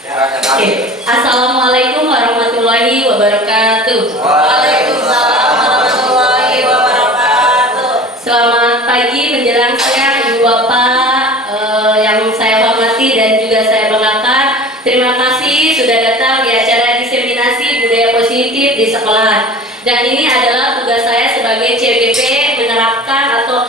Oke. Assalamualaikum warahmatullahi wabarakatuh. Waalaikumsalam warahmatullahi wabarakatuh. Selamat pagi menjelang siang Ibu Bapak yang saya hormati dan juga saya banggakan. Terima kasih sudah datang di acara diseminasi budaya positif di sekolah. Dan ini adalah tugas saya sebagai CGP menerapkan atau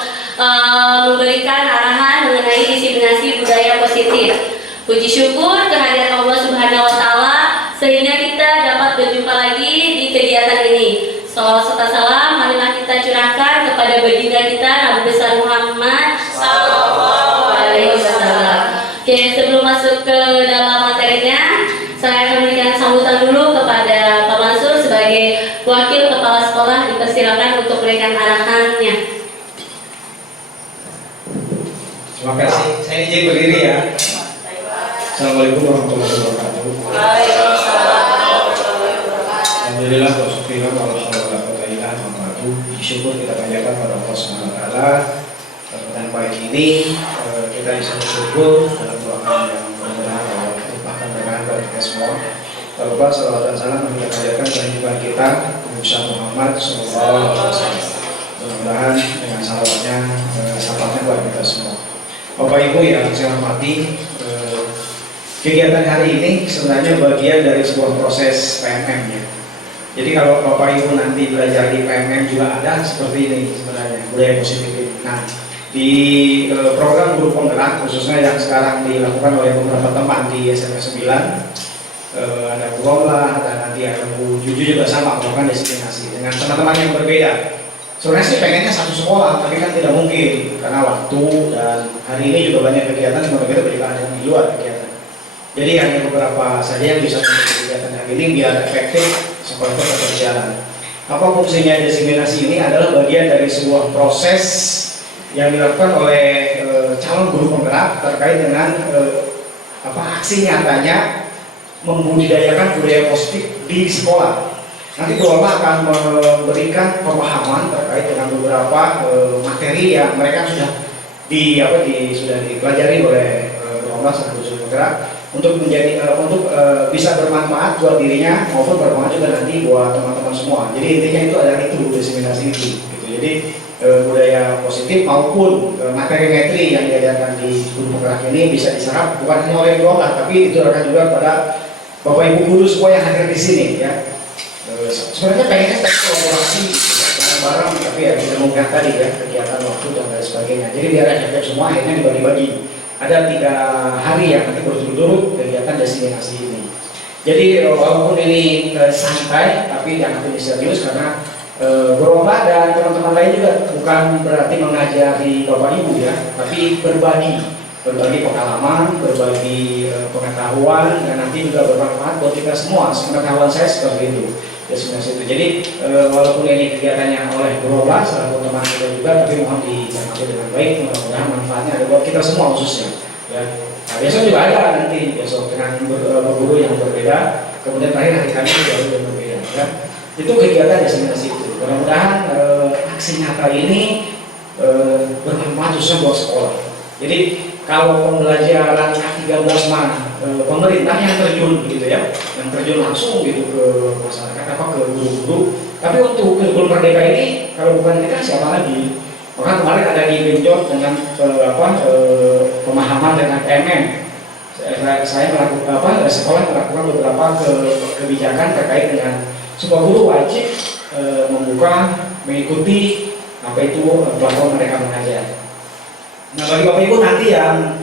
memberikan arahan mengenai diseminasi budaya positif. Puji syukur kehadirat Allah Subhanahu wa Ta'ala sehingga kita dapat berjumpa lagi di kegiatan ini. Salawat serta salam marilah kita curahkan kepada baginda kita Nabi besar Muhammad Sallallahu Alaihi Wasallam. Oke, sebelum masuk ke dalam materinya, saya akan memberikan sambutan dulu kepada Pak Mansur sebagai wakil kepala sekolah. Dipersilakan untuk memberikan arahannya. Terima kasih. Saya izin berdiri ya. Assalamualaikum warahmatullahi wabarakatuh. Alhamdulillah wassalatu wassalamu syukur kita panjatkan pada Allah Subhanahu wa taala. Dan pagi ini kita bisa bersyukur dalam doa yang mudah-mudahan Allah limpahkan berkahan bagi kita semua. Terlupa salawat dan salam yang kita panjatkan kehidupan kita Nabi Muhammad sallallahu alaihi wasallam. Mudah-mudahan dengan salawatnya syafaatnya buat kita semua. Bapak Ibu yang saya hormati, kegiatan hari ini sebenarnya bagian dari sebuah proses PMM ya. Jadi kalau Bapak Ibu nanti belajar di PMM juga ada seperti ini sebenarnya budaya positif ini. Nah, di program guru penggerak khususnya yang sekarang dilakukan oleh beberapa teman di SMP 9, ada Bu Rola dan nanti ada Bu Juju juga sama melakukan destinasi dengan teman-teman yang berbeda. Sebenarnya sih pengennya satu sekolah, tapi kan tidak mungkin karena waktu dan hari ini juga banyak kegiatan yang berbeda juga ada di luar kegiatan. Jadi hanya beberapa saja yang bisa mengikuti kegiatan hari ini biar efektif sekolah tetap berjalan. Apa fungsinya diseminasi ini adalah bagian dari sebuah proses yang dilakukan oleh calon guru penggerak terkait dengan aksi nyatanya membudidayakan budaya positif di sekolah. Nanti Bu Rola akan memberikan pemahaman terkait dengan beberapa materi yang mereka sudah dipelajari oleh Bu Rola selaku guru penggerak untuk bisa bermanfaat buat dirinya maupun bermanfaat juga nanti buat teman-teman semua. Jadi intinya itu adalah itu diseminasi itu. Gitu. Jadi budaya positif maupun materi-materi yang diajarkan di guru penggerak ini bisa diserap bukan hanya oleh Bu Rola, tapi diturunkan juga pada Bapak Ibu guru semua yang hadir di sini ya. Sebenarnya pengennya kolaborasi bareng, tapi ya tidak mungkin tadi ya kegiatan waktu dan lain sebagainya. Jadi biar efektif semua akhirnya dibagi-bagi. Ada 3 hari ya nanti berturut-turut kegiatan destinasi ini. Jadi walaupun ini santai, tapi jangan lebih serius karena Bu Rola dan teman-teman lain juga bukan berarti mengajari Bapak Ibu ya, tapi berbagi pengalaman, berbagi pengetahuan dan nanti juga bermanfaat buat kita semua. Pengetahuan saya seperti itu. Destinasi itu. Jadi walaupun ini kegiatannya oleh Bu Rola selaku teman kita juga, tapi mohon dicermati dengan baik. Mudah-mudahan manfaatnya ada buat kita semua khususnya. Ya. Nah, besok juga ada nanti besok dengan guru yang berbeda. Kemudian terakhir hari Kamis juga yang berbeda. Ya. Itu kegiatan destinasi itu. Mudah-mudahan aksi nyata ini bermanfaat khususnya buat sekolah. Jadi kalau pembelajaran K13 pemerintah yang terjun gitu ya, yang terjun langsung gitu ke masyarakat ke guru-guru. Tapi untuk kurikulum merdeka ini kalau bukan kita siapa lagi? Maka kemarin ada di Benjot dengan pemahaman dengan PMM. Saya melakukan sekolah melakukan beberapa kebijakan terkait dengan semua guru wajib mengikuti apa itu platform mereka mengajar. Nah bagi Bapak Ibu nanti yang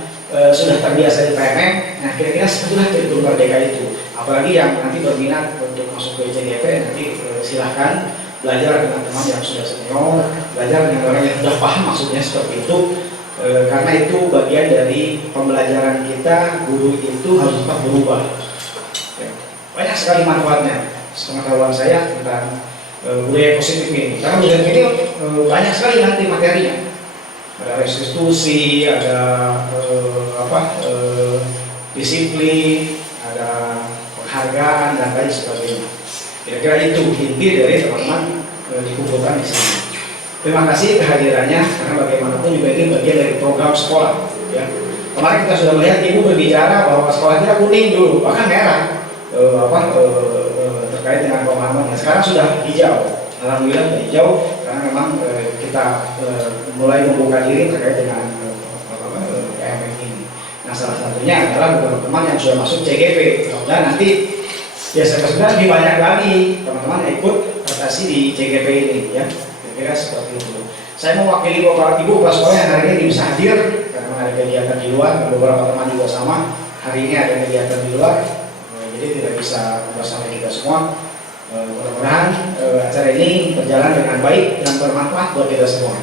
sudah terbiasa di PMM, nah kira-kira sebetulnya kurikulum merdeka itu. Apalagi yang nanti berminat untuk masuk ke CGP, nanti silahkan belajar dengan teman yang sudah senior, belajar dengan orang yang sudah paham maksudnya seperti itu. Karena itu bagian dari pembelajaran kita, guru itu harus tetap berubah. Ya. Banyak sekali manfaatnya. Pengetahuan saya tentang budaya positif ini. Karena budaya ini banyak sekali nanti materinya. Ada restitusi, ada disiplin, ada penghargaan dan lain sebagainya. Kira-kira itu inti dari teman-teman dikumpulkan di sini. Terima kasih kehadirannya karena bagaimanapun juga ini bagian dari program sekolah. Ya. kemarin kita sudah melihat ibu berbicara bahwa sekolah kita kuning dulu, bahkan merah terkait dengan pemahamannya. Sekarang sudah hijau, alhamdulillah sudah hijau karena memang kita mulai membuka diri terkait dengan PMK ini. Nah, salah satunya adalah beberapa teman yang sudah masuk CGP. Dan nanti biasanya lebih banyak lagi teman-teman yang ikut prestasi di CGP ini, ya. Kira-kira seperti itu. Saya mewakili beberapa ibu kepala sekolah yang hari ini bisa hadir karena ada kegiatan di luar. Dan beberapa teman juga sama. Hari ini ada kegiatan di luar, jadi tidak bisa bersama kita semua. Mudah-mudahan acara ini berjalan dengan baik dan bermanfaat buat kita semua.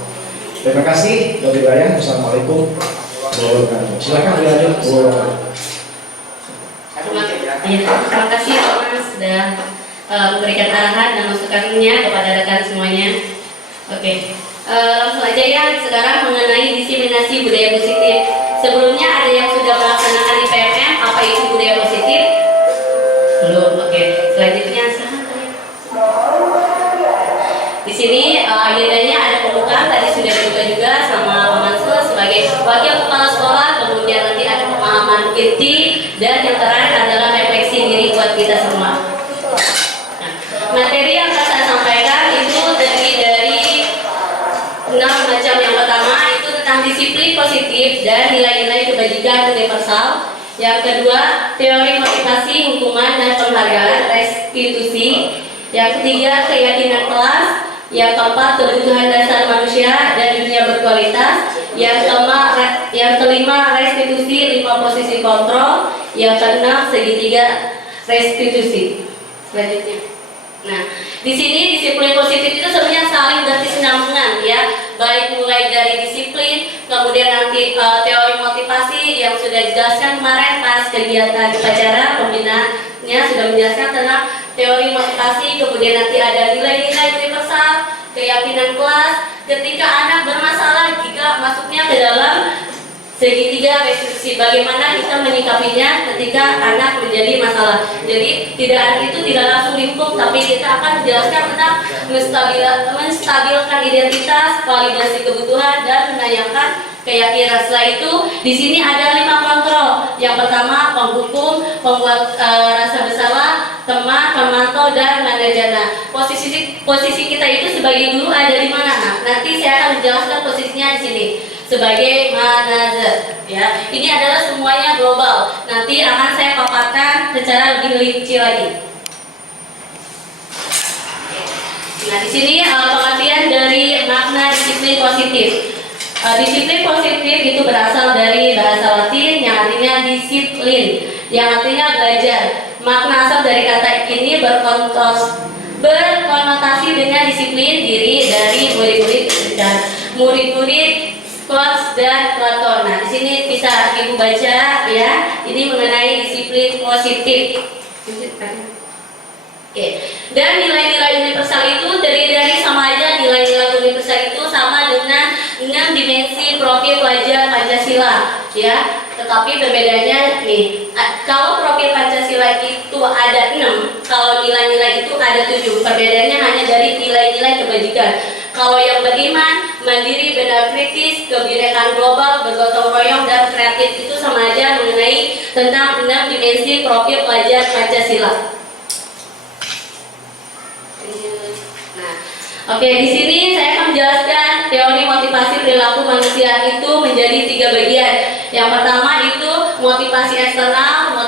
Terima kasih. Wassalamualaikum warahmatullahi wabarakatuh. Silakan dilanjut. Terima kasih teman sudah memberikan arahan dan masukannya kepada rekan semuanya. Oke, langsung aja ya sekarang mengenai diseminasi budaya positif. Sebelumnya ada yang sudah melaksanakan di PMM, apa itu budaya positif? Belum. Oke, selanjutnya di sini agendanya ada pembukaan, tadi sudah dibuka juga sama Pak Mansur sebagai wakil kepala sekolah, kemudian nanti ada pemahaman inti, dan yang terakhir adalah refleksi diri buat kita semua. Nah, materi yang akan saya sampaikan itu terdiri dari 6 macam. Yang pertama itu tentang disiplin positif dan nilai-nilai kebajikan universal. Yang kedua, teori motivasi, hukuman dan penghargaan, restitusi. Yang ketiga, keyakinan kelas. Yang keempat, kebutuhan dasar manusia dan dunia berkualitas. Yang kelima, restitusi 5 posisi kontrol. Yang keenam, segitiga restitusi. Selanjutnya. Nah, di sini disiplin positif itu sebenarnya saling berkesinambungan, ya. Baik mulai dari disiplin, kemudian nanti teori motivasi yang sudah dijelaskan kemarin pas kegiatan upacara pembinaannya sudah menjelaskan tentang teori motivasi, kemudian nanti ada nilai-nilai universal, keyakinan kelas, ketika anak bermasalah jika masuknya ke dalam segitiga restitusi, bagaimana kita menyikapinya ketika anak menjadi masalah. Jadi itu tidak langsung dihukum, tapi kita akan menjelaskan tentang menstabilkan identitas, validasi kebutuhan, dan menanyakan keyakinan. Setelah itu, di sini ada 5 kontrol. Yang pertama, penghukum, pembuat rasa bersalah, teman, pemantau, dan manajer. Nah, posisi kita itu sebagai guru ada di mana? Nah, nanti saya akan menjelaskan posisinya di sini sebagai manajer, ya. Ini adalah semuanya global. Nanti akan saya paparkan secara lebih rinci lagi. Nah, di sini pengertian dari makna disiplin positif. Disiplin positif itu berasal dari bahasa Latin yang artinya disiplin, yang artinya belajar. Makna asal dari kata ini berkonotasi dengan disiplin diri dari murid-murid dan murid-murid Squats dan Platon. Nah, di sini bisa Ibu baca, ya. Ini mengenai disiplin positif. Oke. Dan nilai-nilai universal itu terdiri dari sama aja, nilai-nilai universal itu sama dengan 6 dimensi profil pelajar Pancasila, ya. Tetapi berbedanya nih, kalau profil Pancasila itu ada 6, kalau nilai-nilai itu ada 7. Perbedaannya hanya dari nilai-nilai kebajikan. Kalau yang beriman, mandiri, benar kritis, kebinekaan global, bergotong royong, dan kreatif itu sama aja mengenai tentang 6 dimensi profil pelajar Pancasila. Nah, oke, di sini saya akan menjelaskan teori motivasi perilaku manusia itu menjadi 3 bagian. Yang pertama itu motivasi eksternal,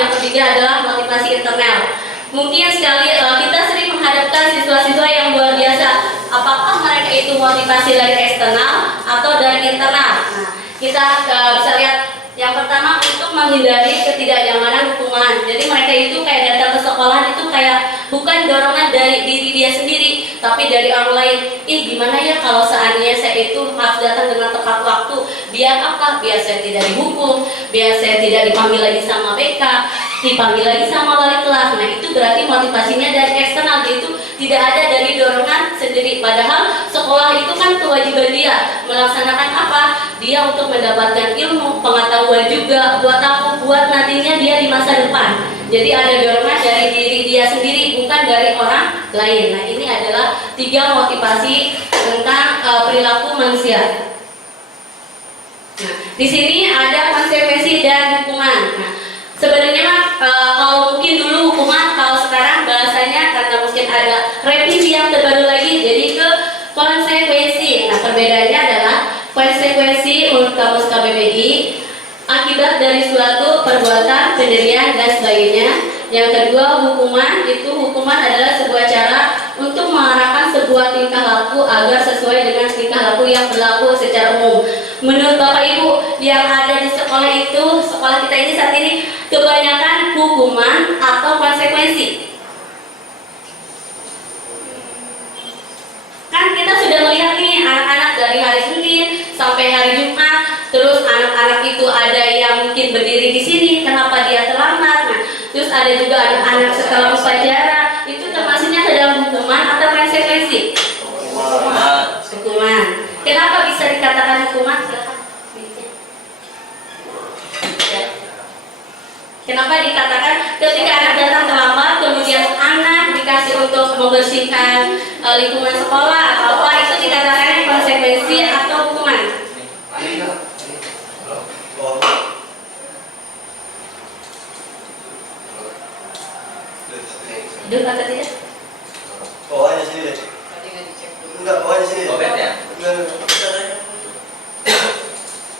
yang ketiga adalah motivasi internal. Mungkin sekali kita sering menghadapkan siswa-siswa yang luar biasa. Apakah mereka itu motivasi dari eksternal atau dari internal? Nah, kita bisa lihat yang pertama untuk menghindari ketidaknyamanan lingkungan. Jadi mereka itu kayak datang ke sekolah itu kayak bukan dorongan dari diri dia sendiri, tapi dari orang lain. Gimana ya kalau seandainya saya itu harus datang dengan tepat waktu? Biar apa? Biar saya tidak dihukum, biar saya tidak dipanggil lagi sama BK, dipanggil lagi sama wali kelas. Nah, itu berarti motivasinya dari eksternal, yaitu tidak ada dari dorongan sendiri. Padahal sekolah itu kan kewajiban dia melaksanakan apa? Dia untuk mendapatkan ilmu, pengetahuan juga, buat apa? Buat nantinya dia di masa depan. Jadi ada dorongan dari diri dia sendiri, bukan dari orang lain. Nah, ini adalah 3 motivasi tentang perilaku manusia. Nah, di sini ada konsekuensi dan hukuman. Nah, sebenarnya kalau mungkin dulu hukuman, kalau sekarang bahasanya karena mungkin ada revisi yang terbaru lagi, jadi ke konsekuensi. Nah, perbedaannya adalah konsekuensi menurut Kamus KBBI akibat dari suatu perbuatan, pendirian dan sebagainya. Yang kedua, hukuman adalah sebuah cara untuk mengarahkan sebuah tingkah laku agar sesuai dengan tingkah laku yang berlaku secara umum. Menurut Bapak Ibu yang ada di sekolah itu, sekolah kita ini saat ini kebanyakan hukuman atau konsekuensi. Kan kita sudah melihat nih anak-anak dari hari Senin sampai hari Jumat, terus anak-anak itu ada yang mungkin berdiri di sini, kenapa dia terlambat? Nah, terus ada juga anak-anak setelah upacara, itu termasuknya ke dalam hukuman atau konsekuensi? Hukuman. Kenapa bisa dikatakan hukuman? Silakan. Ya. Kenapa dikatakan ketika anak datang terlambat, kemudian anak dikasih untuk membersihkan lingkungan sekolah atau apa, itu dikatakan konsekuensi atau hukuman? Hidup atau tidak? Bawahnya sini deh. Enggak, bawahnya sini. Bawahnya.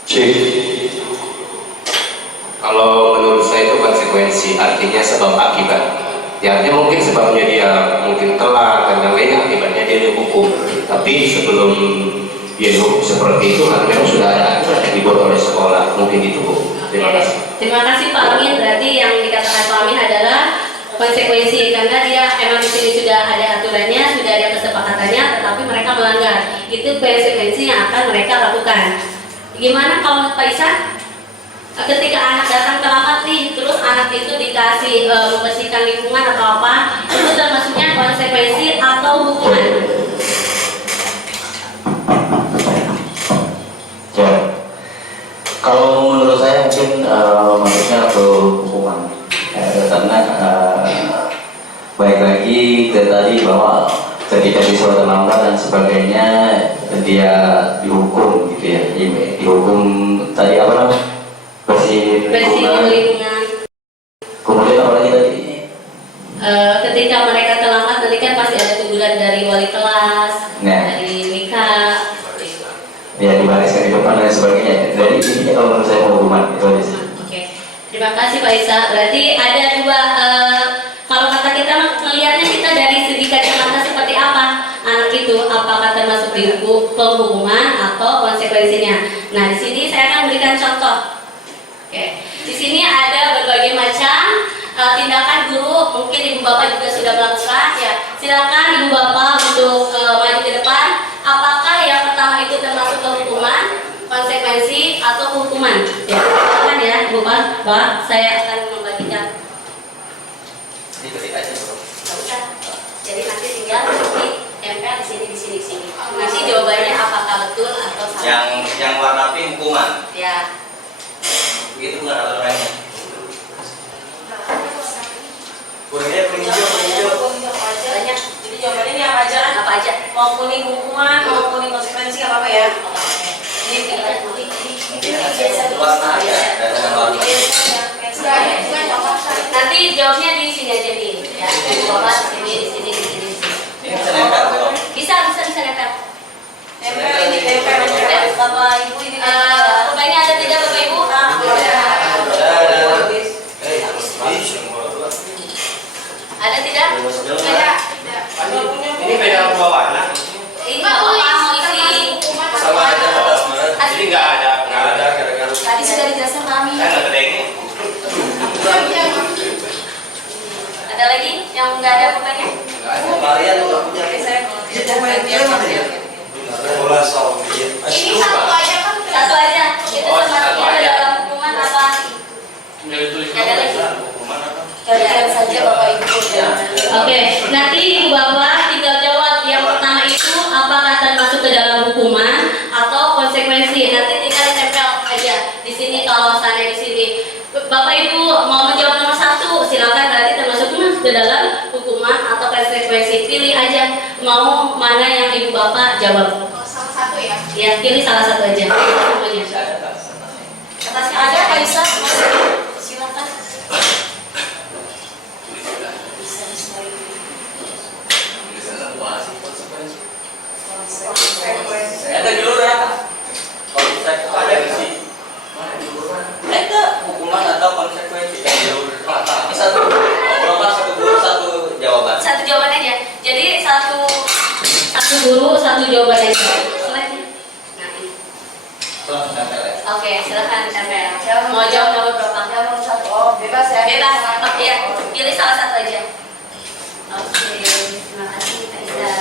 Cik. Kalau menurut saya itu konsekuensi, artinya sebab akibat. Ya, artinya mungkin sebabnya dia mungkin telat dan yang lain, akibatnya dia dihukum. Tapi sebelum dia dihukum seperti itu, kan memang sudah ada aturan yang dibuat oleh sekolah. Mungkin itu, Bu. Terima kasih. Terima kasih Pak Amin. Berarti yang dikatakan Pak Amin adalah konsekuensi, karena dia emang di sini sudah ada aturannya, sudah ada kesepakatannya, tetapi mereka melanggar. Itu konsekuensi yang akan mereka lakukan. Gimana kalau Pak Isan? Ketika anak datang terlambat nih, terus anak itu dikasih membersihkan lingkungan atau apa, itu termasuknya konsekuensi atau hukuman? Ya, kalau menurut saya mungkin maksudnya ke hukuman, karena baik lagi ke tadi bahwa ketika siswa terlambat dan sebagainya dia dihukum gitu ya, dihukum tadi apa namanya? Bersih lingkungan. Kemudian apa lagi tadi? Ketika mereka terlambat nanti kan pasti ada teguran dari wali kelas, dari Mika. Ya, dibariskan di depan dan sebagainya. Dari ini kalau menurut saya hukuman itu aja sih. Oke, terima kasih Pak Isa. Berarti ada dua, kalau kata kita melihatnya kita dari segi kacamata seperti apa anak itu, apakah termasuk di penghukuman atau konsekuensinya. Nah, di sini saya akan berikan contoh. Oke, di sini ada berbagai macam tindakan guru, mungkin ibu bapak juga sudah melakukan. Ya, silakan ibu bapak untuk maju ke depan. Apakah yang pertama itu termasuk ke hukuman, konsekuensi atau hukuman? Ya, silakan ya, ibu bapak. Saya akan membagikan. Jadi nanti tinggal tempel di sini. Nanti jawabannya apakah betul atau salah. Yang warna pink hukuman. Ya. Begitu bukan aturannya. Kuningnya kuning hijau. Banyak. Jadi jawabannya ini apa aja? Apa aja? Mau kuning hukuman, mau kuning konsekuensi, apa ya? Ini Warna aja. Dan warna. nanti jawabnya di sini aja nih. Ya, ibu bapak di sini. Ini bisa nempel atau? Bisa nempel. Tempel ini tempel bapak ibu ini. Pertanyaannya ada tidak bapak ibu? Ada tidak? Ini beda dua warna. Ini bapak mau isi. Sama aja atas mana. Jadi nggak ada gara-gara. Tadi sudah dijelaskan kami. Kan nggak ada ini. Ada lagi yang nggak ada pertanyaan? Kalian nggak punya. Bola soal Ini satu aja kan? Satu aja. Itu Oh, termasuknya satu ke aja. dalam hukuman apa? Ada lagi? Kalian saja bapak ibu. Oke, nanti ibu bapak tinggal jawab yang pertama itu apakah termasuk ke dalam hukuman atau konsekuensi. Nanti tinggal tempel aja di sini kalau sana di sini. Bapak ibu mau menjawab nomor 1, silakan. Berarti termasuk ke dalam hukuman atau konsekuensi. Pilih aja mau mana yang ibu bapak jawab. Salah satu ya? Ya, pilih salah satu aja. Semuanya. Ada Kaisa, silakan. Ada dulu ya. Konsekuensi. Itu hukuman atau konsekuensi satu. Berapa satu guru satu jawaban. Satu jawaban aja. Jadi satu guru satu jawaban aja. Oke, silakan tempel. Mau jawab nomor berapa? Nomor 1. Oh, bebas ya. Bebas. Oke, ya. Pilih salah satu aja. Oke, terima kasih Kak Isa.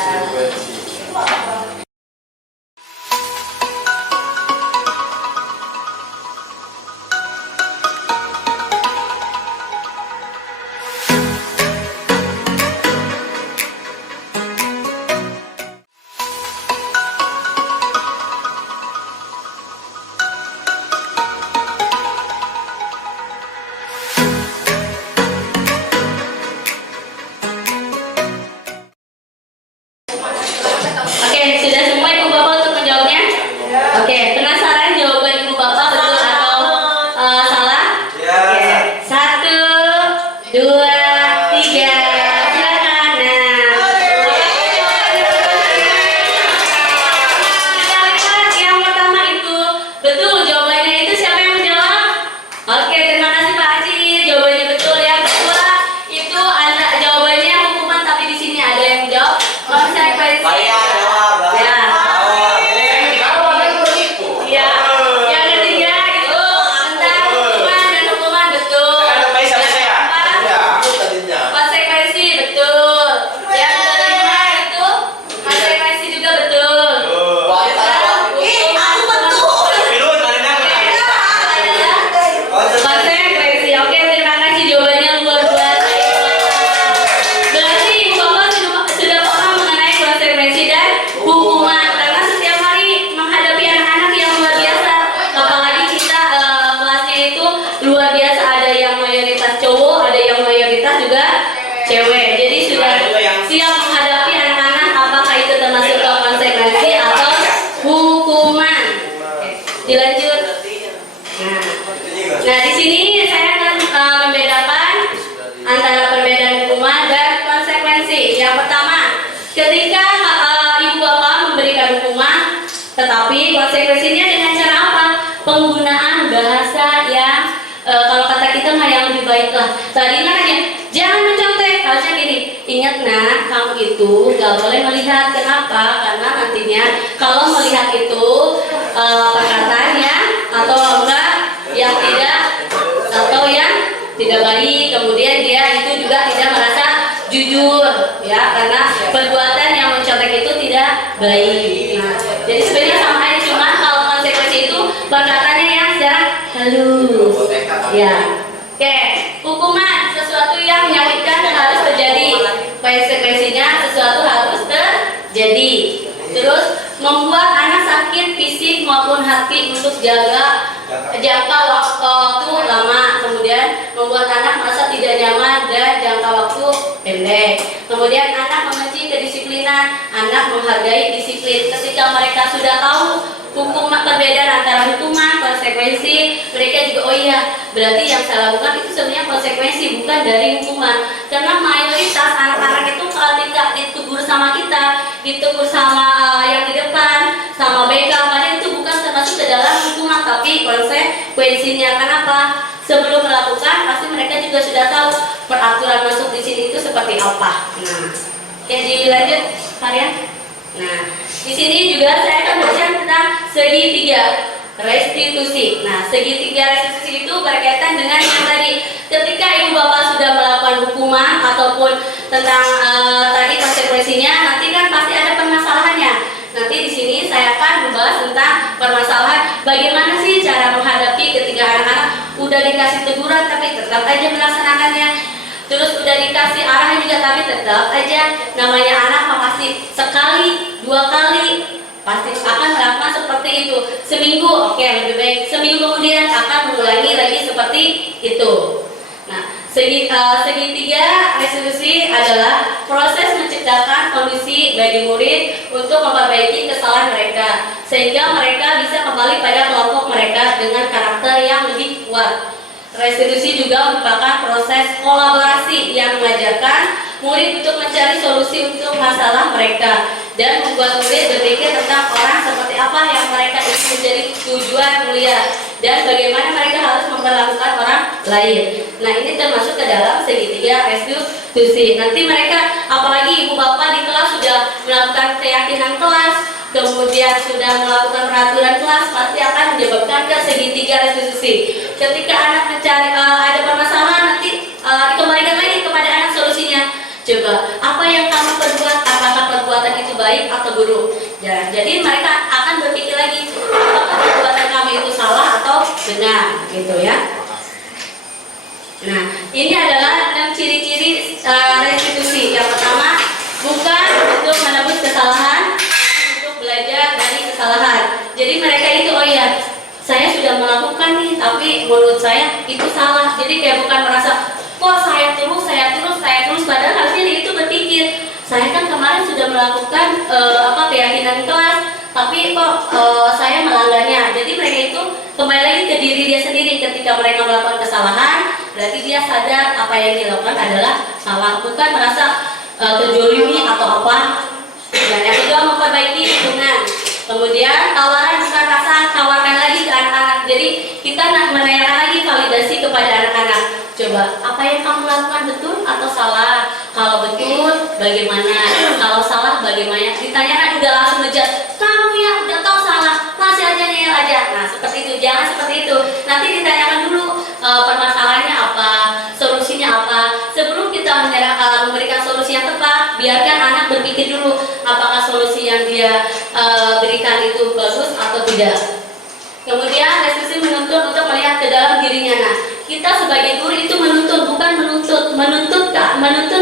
Oke, sudah semua Ibu Bapak untuk menjawabnya? Oke, penasaran jawaban Ibu Bapak betul atau salah? Ya. Oke, 1, 2, 3, silakan. Kita lihat yang pertama itu betul jawabannya itu siapa yang menjawab? Oke, terima kasih Pak Haji, jawabannya betul. Yang kedua itu ada jawabannya hukuman, tapi di sini ada yang menjawab konsekuensi. Ya. Ya, yang ketiga itu tentang hukuman dan hukuman betul. Yang keempat, konsekuensi betul. Yang kelima itu konsekuensi juga betul. Konsekuensi. Oke, terima kasih jawabannya luar biasa. Berarti Ibu Bapak sudah paham mengenai konsekuensi dan hukuman, karena setiap hari menghadapi anak-anak yang luar biasa. Apalagi kita kelasnya itu luar biasa, ada yang mayoritas cowok, ada yang mayoritas juga cewek. Jadi sudah siap menghadapi anak-anak, apakah itu termasuk ke konsekuensi atau hukuman. Oke, dilanjut. Nah, di sini saya akan membedakan antara perbedaan hukuman dan konsekuensi. Yang pertama, ketika Ibu Bapak memberikan hukuman, tetapi konsekuensinya dengan cara apa? Penggunaan bahasa yang kalau kata kita mah yang lebih baik lah. Tadi kan hanya jangan mencontek, harusnya gini. Ingat nak, kamu itu gak boleh melihat. Kenapa? Karena nantinya kalau melihat itu perkataannya atau enggak yang tidak baik, kemudian dia itu juga tidak merasa jujur, ya, karena perbuatan yang mencontek itu tidak baik. Nah, jadi sebenarnya sama aja, cuma kalau konsekuensi itu perkataannya yang secara halus, ya. Oke, hukuman sesuatu yang menyakitkan harus terjadi, konsekuensinya sesuatu harus terjadi. Terus membuat anak sakit fisik maupun hati untuk jangka waktu lama, kemudian membuat anak merasa tidak nyaman dan jangka waktu pendek. Kemudian anak membenci kedisiplinan, anak menghargai disiplin. Ketika mereka sudah tahu hukuman, perbedaan antara hukuman, konsekuensi, mereka juga oh iya, berarti yang saya lakukan itu sebenarnya konsekuensi, bukan dari hukuman. Karena mayoritas anak-anak itu kalau tidak ditegur sama kita, ditegur sama yang di depan, sama begal, padahal itu bukan termasuk ke dalam hukuman, tapi konsekuensinya. Kenapa? Sebelum melakukan, pasti mereka juga sudah tahu peraturan masuk di sini itu seperti apa. Nah, oke, dilanjut, Marian. Nah, di sini juga saya akan berbicara tentang segitiga restitusi. Nah, segitiga restitusi itu berkaitan dengan yang tadi. Ketika ibu bapak sudah melakukan hukuman ataupun tentang tadi konsekuensinya, nanti kan pasti ada permasalahannya. Nanti di sini saya akan membahas tentang permasalahan bagaimana sih cara menghadapi ketika anak-anak udah dikasih teguran tapi tetap aja melaksanakannya. Terus udah dikasih arahan juga tapi tetap aja, namanya anak pasti sekali, 2 kali pasti akan melakukan seperti itu. Seminggu, oke, lebih baik seminggu kemudian akan mengulangi lagi seperti itu. Nah, Segitiga resolusi adalah proses menciptakan kondisi bagi murid untuk memperbaiki kesalahan mereka sehingga mereka bisa kembali pada kelompok mereka dengan karakter yang lebih kuat. Resolusi juga merupakan proses kolaborasi yang mengajarkan murid untuk mencari solusi untuk masalah mereka dan membuat murid berpikir tentang orang seperti apa yang mereka ingin menjadi tujuan mulia dan bagaimana mereka harus memperlakukan orang lain. Nah, ini termasuk ke dalam segitiga resolusi. Nanti mereka, apalagi ibu bapak di kelas sudah melakukan keyakinan kelas, kemudian sudah melakukan peraturan kelas, pasti akan menyebabkan ke segitiga resolusi. Ketika anak mencari ada permasalahan, nanti dikembalikan lagi kepada anak solusinya. Coba, apa yang kamu perbuat, apakah perbuatan itu baik atau buruk? Ya, jadi mereka akan berpikir lagi, apakah perbuatan kami itu salah atau benar, gitu ya. Nah, ini adalah 6 ciri-ciri restitusi. Yang pertama, bukan untuk menebus kesalahan, untuk belajar dari kesalahan. Jadi mereka itu, oh ya, saya sudah melakukan nih, tapi menurut saya itu salah. Jadi kayak bukan merasa, kok saya terus, padahal harusnya dia itu berpikir, saya kan kemarin sudah melakukan keyakinan kelas, tapi kok saya melanggarnya. Jadi mereka itu kembali lagi ke diri dia sendiri. Ketika mereka melakukan kesalahan, berarti dia sadar apa yang dilakukan adalah salah, bukan merasa terjolimi atau apa. Dan yang kedua, memperbaiki lingkungan. Kemudian tawaran bukan rasa, tawarkan lagi ke anak-anak. Jadi kita menanyakan lagi validasi kepada anak-anak. Coba, apa yang kamu lakukan betul atau salah? Kalau betul, bagaimana? Kalau salah, bagaimana? Ditanyakan udah langsung ngejat, kamu ya udah tahu salah, masih aja ngeyel aja. Nah, seperti itu, jangan seperti itu. Nanti ditanyakan dulu permasalahannya apa, solusinya apa. Sebelum kita memberikan solusi yang tepat, biarkan anak berpikir dulu apakah solusi yang dia berikan itu bagus atau tidak. Kemudian restitusi menuntut untuk melihat ke dalam dirinya. Nah, kita sebagai guru itu bukan menuntut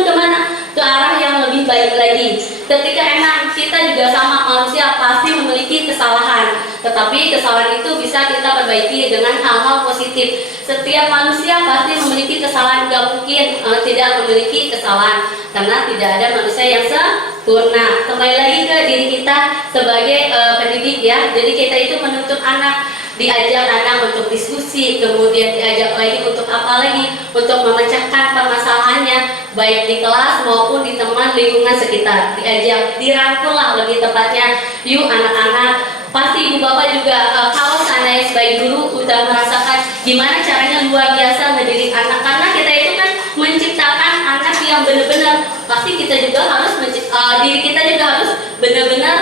kemana? Ke arah yang lebih baik lagi. Ketika emang kita juga sama manusia pasti memiliki kesalahan, tetapi kesalahan itu bisa kita perbaiki dengan hal-hal positif. Setiap manusia pasti memiliki kesalahan, gak mungkin tidak memiliki kesalahan, karena tidak ada manusia yang sempurna. Kembali lagi ke diri kita sebagai pendidik ya. Jadi kita itu menuntut anak, diajak anak untuk diskusi, kemudian diajak lagi untuk apa lagi? Untuk memecahkan permasalahannya, baik di kelas maupun di teman lingkungan sekitar. Diajak, dirangkul lah lebih tepatnya. Yuk anak-anak, pasti ibu bapak juga kalau seandainya sebagai guru udah merasakan gimana caranya luar biasa mendidik anak, karena kita itu kan menciptakan anak yang benar-benar, pasti kita juga harus diri kita juga harus benar-benar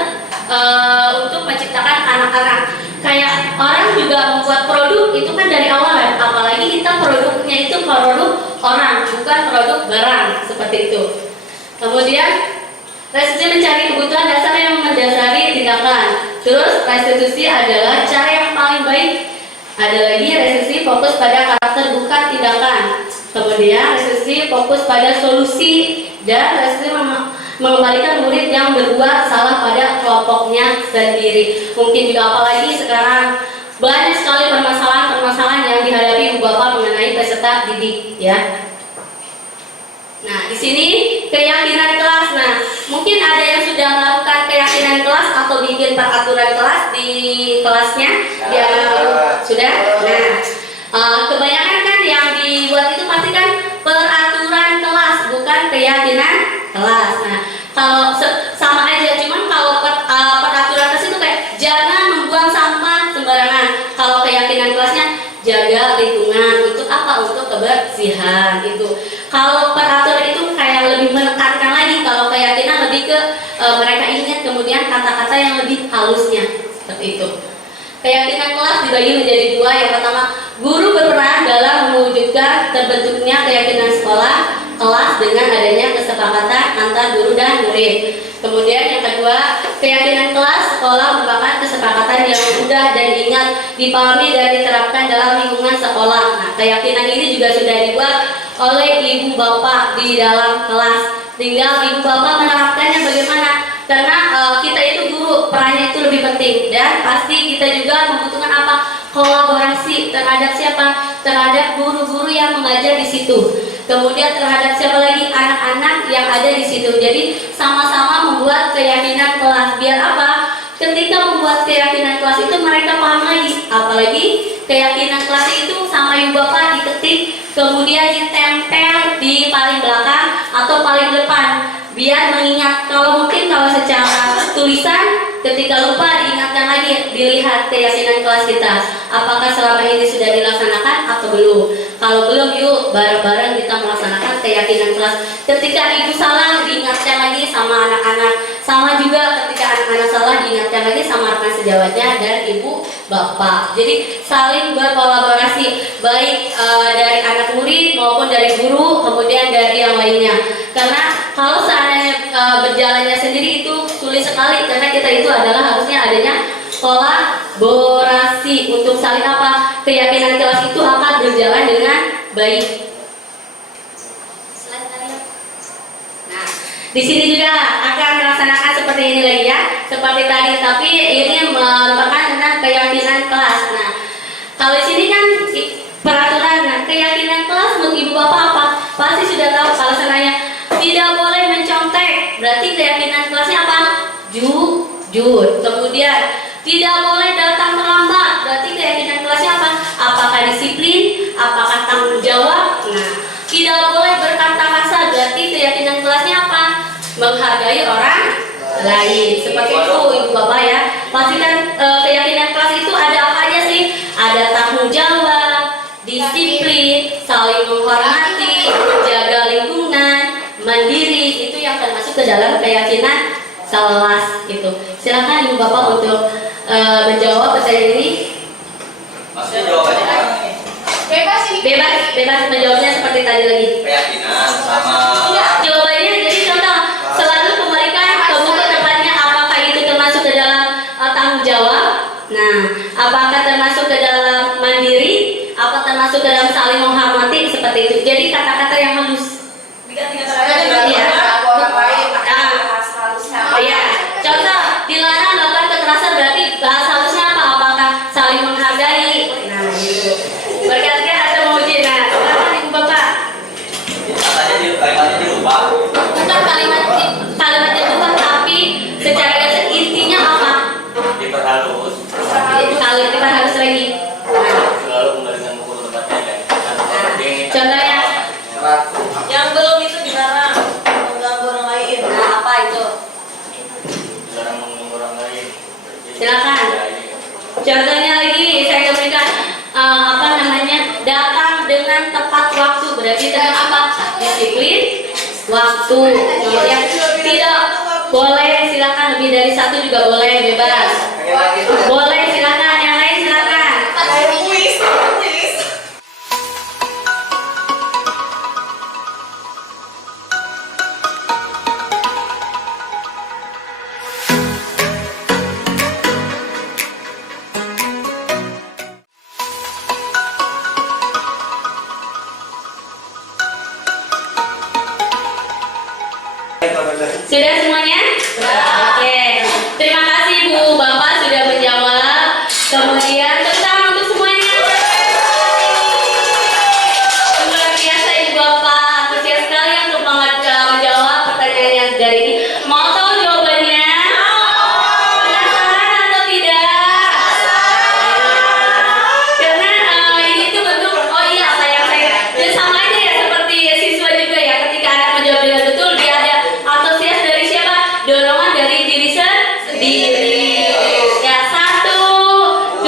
untuk menciptakan anak-anak. Kayak orang juga membuat produk itu kan dari awal kan, apalagi kita produknya itu produk orang, bukan produk barang, seperti itu. Kemudian restitusi mencari kebutuhan dasar yang mendasari tindakan. Terus restitusi adalah cara yang paling baik. Ada lagi restitusi fokus pada karakter bukan tindakan. Kemudian restitusi fokus pada solusi, dan restitusi mengembalikan murid yang berbuat salah pada kelompoknya sendiri. Mungkin juga apalagi sekarang banyak sekali permasalahan yang dihadapi ibu bapak mengenai peserta didik ya. Nah, di sini keyakinan kelas. Nah, mungkin ada yang sudah melakukan keyakinan kelas atau bikin peraturan kelas di kelasnya. Ya, sudah. Nah, kebanyakan kan yang dibuat itu pasti kan peraturan kelas, bukan keyakinan kelas. Nah, kalau sama aja, cuman kalau peraturan kelas itu kayak jangan membuang sampah sembarangan. Kalau keyakinan kelasnya jaga lingkungan. Untuk apa? Untuk kebersihan itu. Kalau peraturan itu kayak lebih menekankan lagi, kalau keyakinan lebih ke mereka ingat kemudian kata-kata yang lebih halusnya seperti itu. Keyakinan kelas dibagi menjadi dua. Yang pertama, guru berperan dalam mewujudkan terbentuknya keyakinan sekolah kelas dengan adanya kesepakatan antar guru dan murid. Kemudian yang kedua, keyakinan kelas sekolah merupakan kesepakatan yang mudah dan ingat, dipahami dan diterapkan dalam lingkungan sekolah. Nah, keyakinan ini juga sudah dibuat oleh ibu bapak di dalam kelas. Tinggal ibu bapak menerapkannya bagaimana. Karena kita itu guru, perannya itu lebih penting, dan pasti kita juga membutuhkan apa? Kolaborasi terhadap siapa? Terhadap guru-guru yang mengajar di situ. kemudian terhadap siapa lagi, anak-anak yang ada di situ. Jadi sama-sama membuat keyakinan kelas. Biar apa? Ketika membuat keyakinan kelas itu mereka paham lagi. Apalagi keyakinan kelas itu sama ibu bapak diketik, kemudian ditempel di paling belakang atau paling depan, biar mengingat. Kalau mungkin kalau secara tulisan ketika lupa diingatkan lagi, dilihat keyakinan kelas kita apakah selama ini sudah dilaksanakan atau belum. Kalau belum, yuk bareng-bareng kita melaksanakan keyakinan kelas. Ketika ibu salah diingatkan lagi sama anak-anak, sama juga ketika anak-anak salah diingatkan lagi sama rekan sejawatnya dan ibu bapak. Jadi saling berkolaborasi, baik dari anak murid maupun dari guru, kemudian dari yang lainnya. Karena kalau seandainya berjalannya sendiri itu sulit sekali, karena kita itu adalah harusnya adanya kolaborasi untuk saling apa, keyakinan kelas itu akan berjalan dengan baik. Nah, di sini juga akan melaksanakan seperti ini lagi ya, seperti tadi, tapi ini merupakan tentang keyakinan kelas. Nah, kalau di sini kan peraturan, nah, keyakinan kelas untuk ibu bapak apa? Pasti sudah tahu alasannya. Tidak boleh mencontek, berarti keyakinan kelasnya apa? Jujur. Kemudian tidak boleh datang terlambat, berarti keyakinan kelasnya apa? Apakah disiplin? Apakah tanggung jawab? Nah, tidak boleh berkata kasar, berarti keyakinan kelasnya apa? Menghargai orang lain. Seperti itu ibu bapak ya. Pastikan keyakinan kelas itu ada apa aja sih? Ada tanggung jawab, disiplin, saling menghormati, menjaga lingkungan, mandiri, itu yang termasuk ke dalam keyakinan kelas itu. Silakan ibu bapak untuk menjawab pertanyaan ini. Maksudnya jawabannya Bebas menjawabnya seperti tadi lagi. keyakinan sama Jawabannya jadi contoh, selalu kembalikan ke buku tepatnya, apakah itu termasuk ke dalam tanggung jawab. Nah, apakah termasuk ke dalam mandiri, apa termasuk ke dalam saling menghormati, seperti itu. Jadi kata-kata yang halus. Iya. Contoh, dilarang melakukan kekerasan, berarti bahasa halusnya apa? Apakah saling menghargai? Nah, gitu. Berkali-kali ada memuji. Nah, silakan ibu bapak. kalimatnya dilupa. Bukan kalimatnya bukan, tapi secara garis intinya apa? Diperhalus. Kalau kita harus lagi. Nah, Selalu kembalikan buku tempatnya kan. contohnya, Yang belum itu dilarang mengganggu orang lain. nah apa itu? Jarang mengganggu orang lain. Silakan. Contohnya lagi saya berikan apa namanya, datang dengan tepat waktu, berarti dengan apa? Disiplin waktu. Kemudian tidak boleh, silakan lebih dari satu juga boleh, bebas. Boleh, silakan. Yang lain silakan. Sudah semuanya? Oke. Terima kasih Bu Bapak sudah menjawab. Kemudian tepuk tangan untuk semuanya. Luar biasa Ibu Bapak, antusias sekali untuk menjawab pertanyaan yang dari ini. Mau tahu jawabannya? Penasaran atau tidak? Karena ini tuh bentuk, oh iya apa yang saya, dan sama aja ya seperti siswa juga ya, ketika anak menjawab dengan betul, dia ada antusias dari siapa? Dorongan dari diri sendiri. Ya, 1, 2,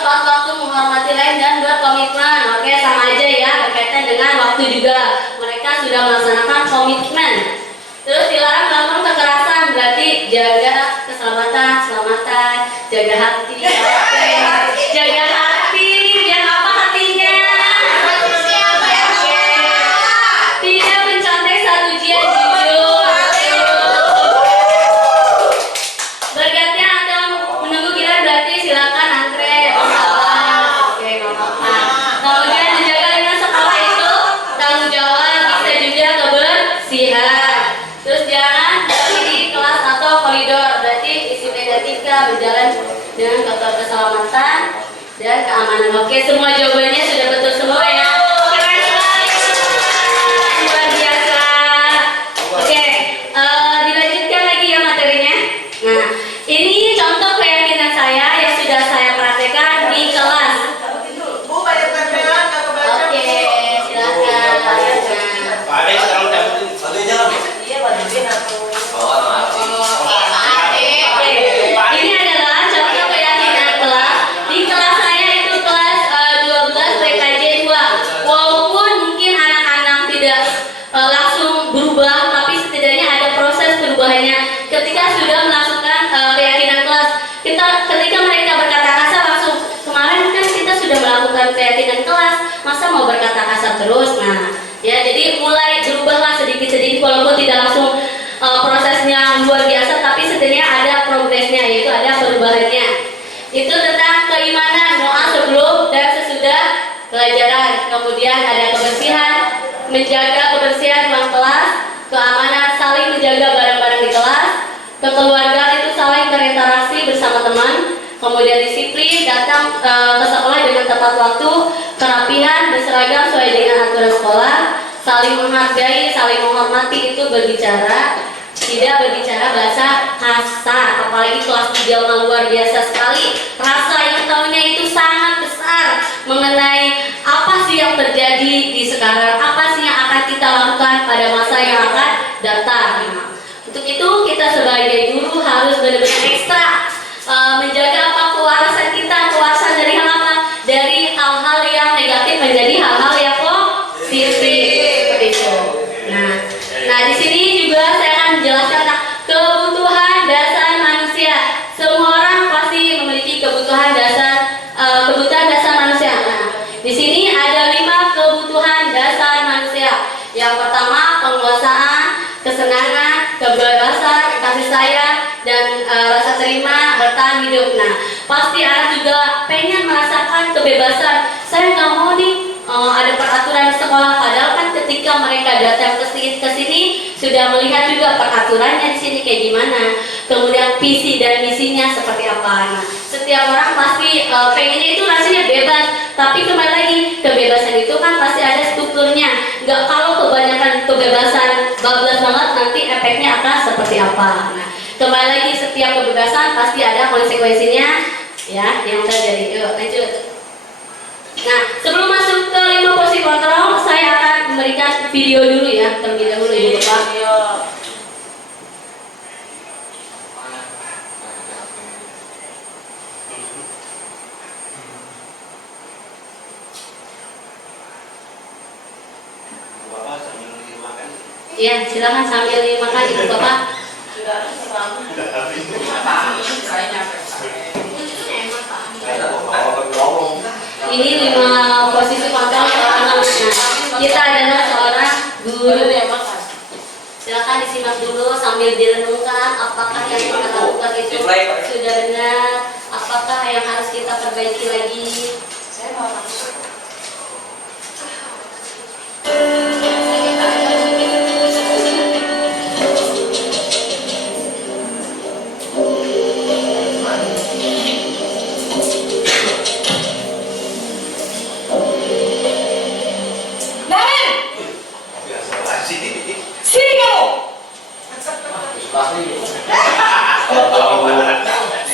tepat waktu, menghormati lain, dan berkomitmen. Oke, sama aja ya, berkaitan dengan waktu juga. Mereka sudah melaksanakan komitmen. Terus dilarang melakukan kekerasan, berarti jaga keselamatan, jaga hati. Oke. Jaga hati, jangan apa hatinya. Oke. Tidak mencontek saat ujian, jujur. Bergantian atau menunggu giliran, berarti silakan antre. Oke, nggak apa-apa. Kemudian menjaga lingkungan sekolah itu tanggung jawab, bisa juga kebersihan. Terus jangan berdiri di kelas atau koridor, berarti disiplin etika, berjalan dengan keselamatan dan keamanan. Oke, semua jawabannya sudah betul semua ya. Keren sekali, luar biasa. Oke, dilanjutkan lagi ya materinya. Nah, ini contoh keyakinan saya yang sudah saya praktekkan di kelas. Bu, banyak tempelan, nggak kebaca. Oke, silakan. Nah, Pak Ade sekarang cabutin. Satunya apa? Iya, bantuin aku. Oke, ini adalah contoh keyakinan kelas. Di kelas saya itu kelas 12 PKJ 2. Walaupun mungkin anak-anak tidak langsung berubah, tapi setidaknya ada proses perubahannya. Ketika sudah melakukan keyakinan kelas, ketika mereka berkata kasar langsung, kemarin kan kita sudah melakukan keyakinan kelas, masa mau berkata kasar terus? Nah, ya jadi mulai berubahlah sedikit-sedikit, walaupun tidak langsung prosesnya luar biasa, tapi setidaknya ada progresnya, yaitu ada perubahannya. Itu tentang keimanan, doa sebelum dan sesudah pelajaran. Kemudian ada kebersihan, menjaga kebersihan ruang kelas, keamanan, saling menjaga barang-barang di kelas, kekeluargaan itu saling berinteraksi bersama teman, kemudian disiplin, datang ke sekolah dengan tepat waktu, kerapihan, berseragam sesuai dengan aturan sekolah, saling menghargai, saling menghormati, itu berbicara, tidak berbicara bahasa kasar, apalagi kelas 3 luar biasa sekali. Rasa yang tahunya itu sangat besar mengenai apa sih yang terjadi di sekarang, apa sih yang akan kita lakukan pada masa yang akan datang. Nah, untuk itu kita sebagai guru harus benar-benar ekstra menjaga apa kewarasan kita, kewarasan dari hal apa? Dari hal-hal yang negatif menjadi hal-hal yang positif, seperti itu. Nah di sini juga saya akan menjelaskan tentang kebutuhan dasar manusia. Semua orang pasti memiliki kebutuhan dasar manusia. Nah, di sini ada 5 kebutuhan dasar manusia. Yang pertama, penguasaan, kesenangan, kebebasan, kasih sayang, dan rasa terima, bertahan hidup. Nah, pasti anak juga pengen merasakan kebebasan. Saya nggak mau nih ada peraturan di sekolah, padahal kan ketika mereka datang ke sini sudah melihat juga peraturannya di sini kayak gimana, kemudian visi dan misinya seperti apa. Nah, setiap orang pasti pengennya itu rasanya bebas, tapi kembali lagi kebebasan itu kan pasti ada strukturnya. Nggak kalau kebanyakan kebebasan bablas banget, nanti efeknya akan seperti apa. Nah, kembali lagi setiap kebebasan pasti ada konsekuensinya ya yang terjadi. Yuk lanjut. Nah, sebelum masuk ke 5 posisi kontrol, saya akan memberikan video dulu ya, terlebih dahulu ya Bapak. Bapak sambil makan. Iya, silakan sambil makan Ibu Bapak. Sudah ada selama. Ini 5 posisi kontrol seorang anak. Nah, kita adalah seorang guru. Silakan disimak dulu sambil direnungkan apakah yang kita lakukan itu sudah benar, apakah yang harus kita perbaiki lagi. Saya mau masuk.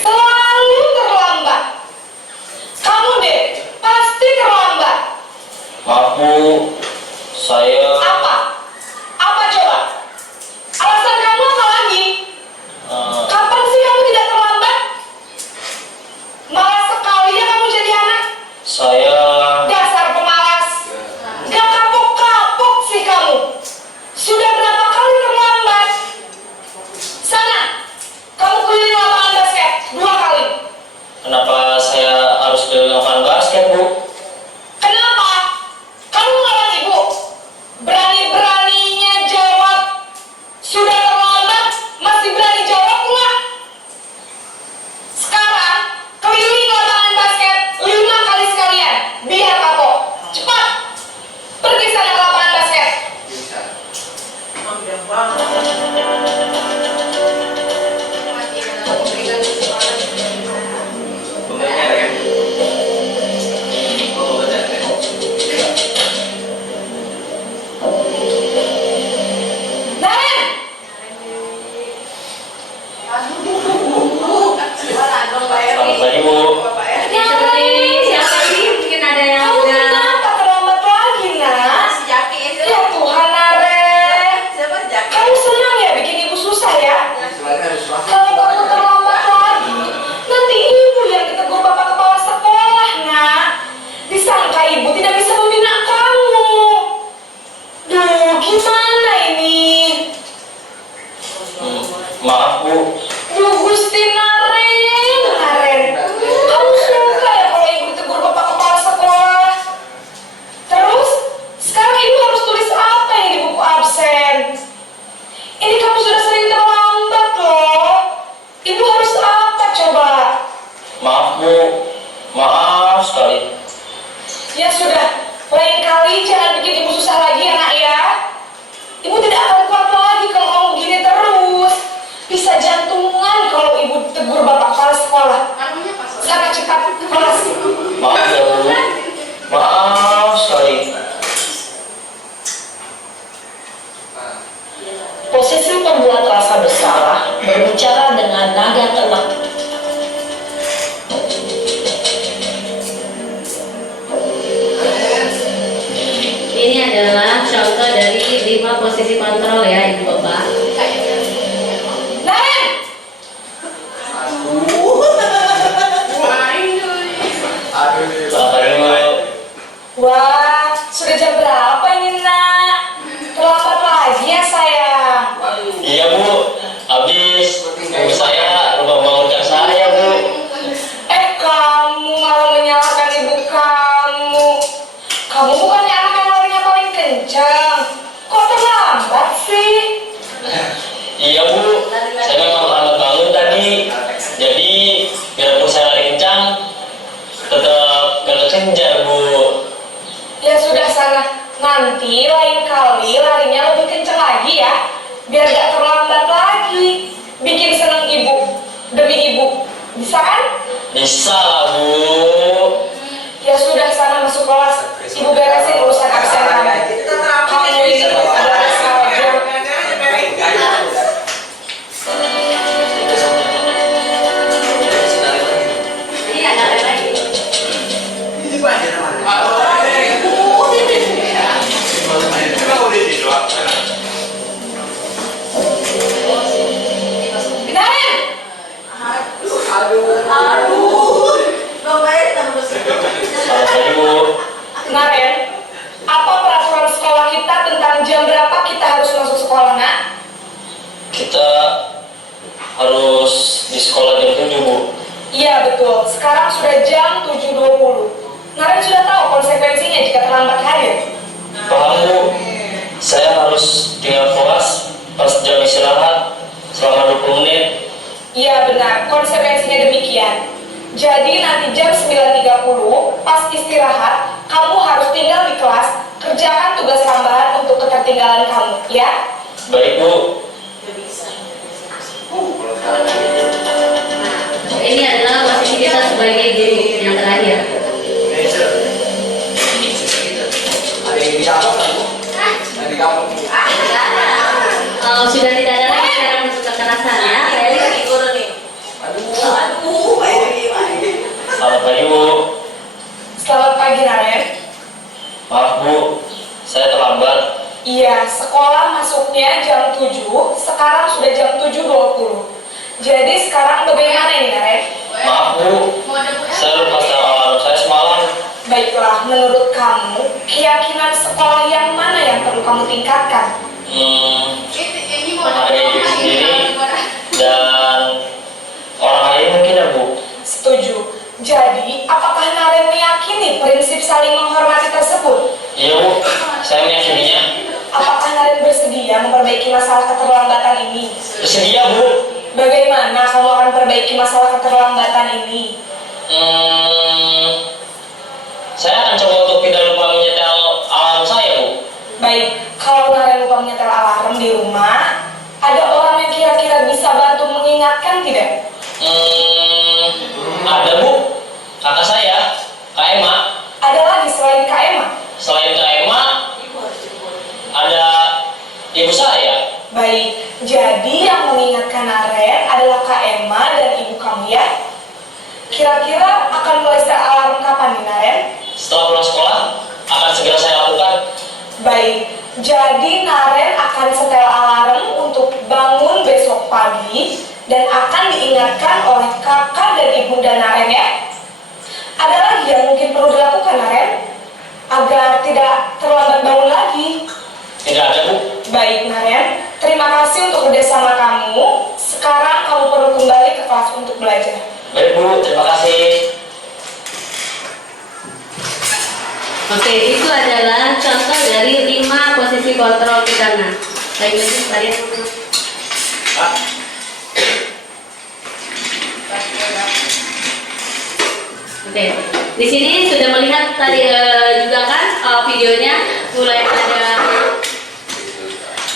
Selalu terlambat. Kamu deh, pasti terlambat. Ya sudah, lain kali jangan bikin ibu susah lagi ya nak ya. Ibu tidak akan kuat lagi kalau kamu begini terus. Bisa jantungan kalau ibu tegur bapak kepala sekolah. Sangat cepat kelas. Maaf ya Bu, maaf sekali. Posisi pembuat rasa bersalah berbicara dengan nada tenang. Ini adalah contoh dari 5 posisi kontrol ya Ibu Bapak. Naren! Wah, sudah jam berapa ini nak? Terlambat lagi ya sayang. Iya Bu, habis ibu saya lupa bangunkan saya Bu. Kamu malah menyalahkan ibu kamu. Kamu bukannya anak yang larinya paling kencang. Kok terlambat sih? Iya Bu, saya memang terlambat bangun tadi. Jadi biarpun saya lari kencang, tetap gak kekejar Bu. Ya sudah sana. Nanti lain kali larinya lebih kencang lagi ya. Biar gak terlambat lagi. Bikin seneng ibu. Demi ibu. Bisa kan? Bisa lah Bu. Ya sudah sana masuk kelas. Ibu beresin urusan absen kamu. Kamu ini adalah saja. Ini ada lagi. Ini Pak, ada nama. Naren! Selamat pagi Bu. Naren, apa peraturan sekolah kita tentang jam berapa kita harus masuk sekolah nak? Kita harus di sekolah jam 7 Bu. Iya betul, sekarang sudah jam 7.20. Naren sudah tahu konsekuensinya jika terlambat hadir. Paham Bu, saya harus tinggal kelas pas jam istirahat selama 20 menit. Iya benar, konsekuensinya demikian. Jadi nanti jam 9.30 pas istirahat, kamu harus tinggal di kelas, kerjakan tugas tambahan untuk ketertinggalan kamu, ya? Baik Bu. Ini adalah posisi kita sebagai guru yang terakhir. Ada yang di kampung kan Bu? Yang di kampung. Sudah tidak ada lagi cara untuk kekerasan ya. Ini guru nih. Aduh, baik. Selamat pagi Bu. Selamat pagi Naren. Maaf Bu, saya terlambat. Iya, sekolah masuknya jam 7, sekarang sudah jam 7.20. Jadi sekarang bagaimana ini Naren? Maaf Bu, saya lupa setel alarm saya semalam. Baiklah, menurut kamu, keyakinan sekolah yang mana yang perlu kamu tingkatkan? Menghargai diri sendiri dan orang lain mungkin ya Bu. Setuju. Jadi, apakah Naren meyakini prinsip saling menghormati tersebut? Iya Bu, saya meyakininya. Apakah Naren bersedia memperbaiki masalah keterlambatan ini? Bersedia Bu. Bagaimana kamu akan perbaiki masalah keterlambatan ini? Saya akan coba untuk tidak lupa menyetel alarm saya Bu. Baik, kalau Naren lupa menyetel alarm di rumah, ada orang yang kira-kira bisa bantu mengingatkan tidak? Ada Bu, kakak saya, Kak Emma. Ada lagi selain Kak Emma? Selain Kak Emma, ada ibu saya. Baik, jadi yang mengingatkan Naren adalah Kak Emma dan ibu kamu ya? Kira-kira akan mulai setel alarm kapan nih Naren? Setelah pulang sekolah, akan segera saya lakukan. Baik, jadi Naren akan setel alarm untuk bangun besok pagi dan akan diingatkan oleh kakak dan ibunda Naren ya. Ada lagi yang mungkin perlu dilakukan Naren agar tidak terlambat bangun lagi? Tidak ada Bu. Baik Naren, terima kasih untuk kerjasama kamu. Sekarang kamu perlu kembali ke kelas untuk belajar. Baik Bu, terima kasih. Oke, itu adalah contoh dari 5 posisi kontrol kita. Nah, baik lagi kalian. Oke. Di sini sudah melihat tadi juga kan videonya, mulai ada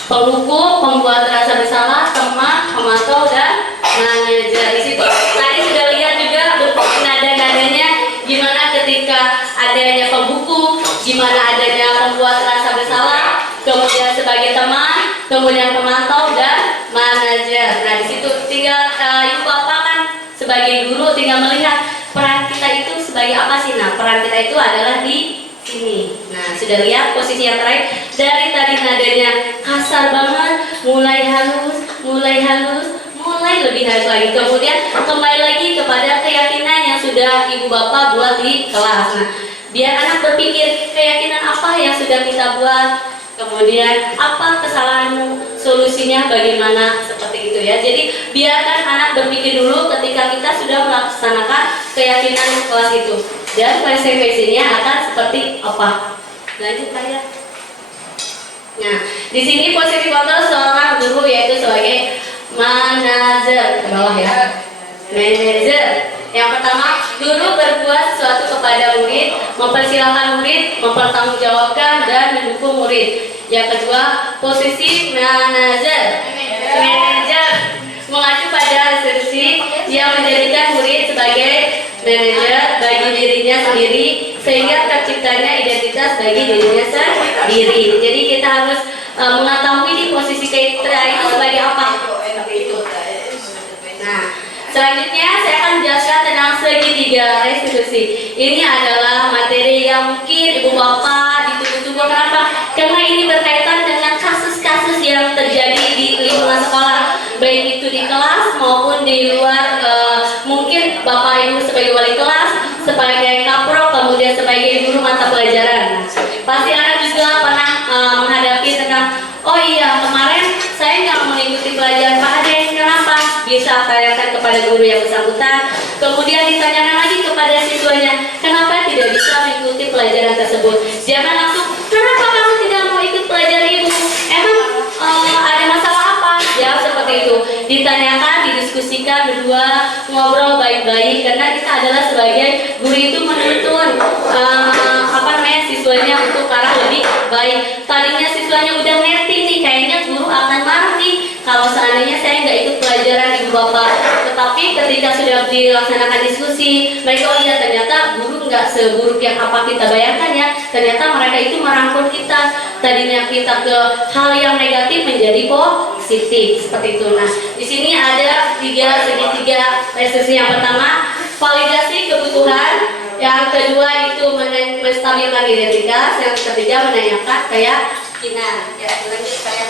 pembuku, pembuat rasa bersalah, teman, pemantau, dan manajer. Di situ tadi sudah lihat juga nada-nadanya gimana ketika adanya pembuku, gimana adanya pembuat rasa bersalah, kemudian sebagai teman, kemudian pemantau, dan manajer. Nah, di situ tinggal ibu bapak kan sebagai guru tinggal melihat peran kita itu sebagai apa sih. Nah, peran kita itu adalah di sini. Nah, sudah lihat posisi yang terakhir, dari tadi nadanya kasar banget, mulai halus, mulai lebih halus lagi. Kemudian kembali lagi kepada keyakinan yang sudah ibu bapak buat di kelas. Nah, biar anak berpikir keyakinan apa yang sudah kita buat, kemudian apa kesalahanmu, solusinya bagaimana, seperti itu ya. Jadi biarkan anak berpikir dulu ketika kita sudah melaksanakan keyakinan kelas itu, dan konsekuensinya akan seperti apa. Lanjut saya. Nah, di sini posisi kontrol seorang guru yaitu sebagai manajer, ke bawah ya. Manajer. Yang pertama, guru berbuat sesuatu kepada murid, mempersilahkan murid, mempertanggungjawabkan dan mendukung murid. Yang kedua, posisi manajer. Manajer mengacu pada instruksi yang menjadikan murid sebagai manajer bagi dirinya sendiri, sehingga terciptanya identitas bagi dirinya sendiri. Jadi kita harus mengetahui di posisi kita itu sebagai apa. Seperti itu. Nah, selanjutnya saya akan menjelaskan tentang segitiga restitusi. Ini adalah materi yang mungkin ibu bapak ditunggu-tunggu. Kenapa? Karena ini berkaitan dengan kasus-kasus yang terjadi di lingkungan sekolah, baik itu di kelas maupun di luar. Mungkin bapak ibu sebagai wali kelas, sebagai kaprok, kemudian sebagai guru mata pelajaran. Pasti anak juga pernah menghadapi tentang, oh iya kemarin saya nggak mengikuti pelajaran Pak Ade, kenapa? Bisa tanyakan kepada guru yang bersangkutan, kemudian ditanyakan lagi kepada siswanya, kenapa tidak bisa mengikuti pelajaran tersebut. Jangan langsung, kenapa kamu tidak mau ikut pelajaran ibu? Emang ada masalah apa? Ya seperti itu. Ditanyakan, didiskusikan berdua, ngobrol baik-baik, karena kita adalah sebagai guru itu menuntun siswanya untuk arah lebih baik. Tadinya siswanya udah netting nih, kayaknya guru akan marah nih kalau seandainya saya nggak ikut pelajaran ibu bapak. Tetapi ketika sudah dilaksanakan diskusi, mereka, oh iya ternyata guru nggak seburuk yang apa kita bayangkan ya. Ternyata mereka itu merangkul kita. Tadinya kita ke hal yang negatif menjadi positif, seperti itu. Nah, di sini ada segitiga restitusi. Yang pertama, validasi kebutuhan. Yang kedua itu menstabilkan identitas. Yang ketiga menanyakan keyakinan. Ya, lanjut saya.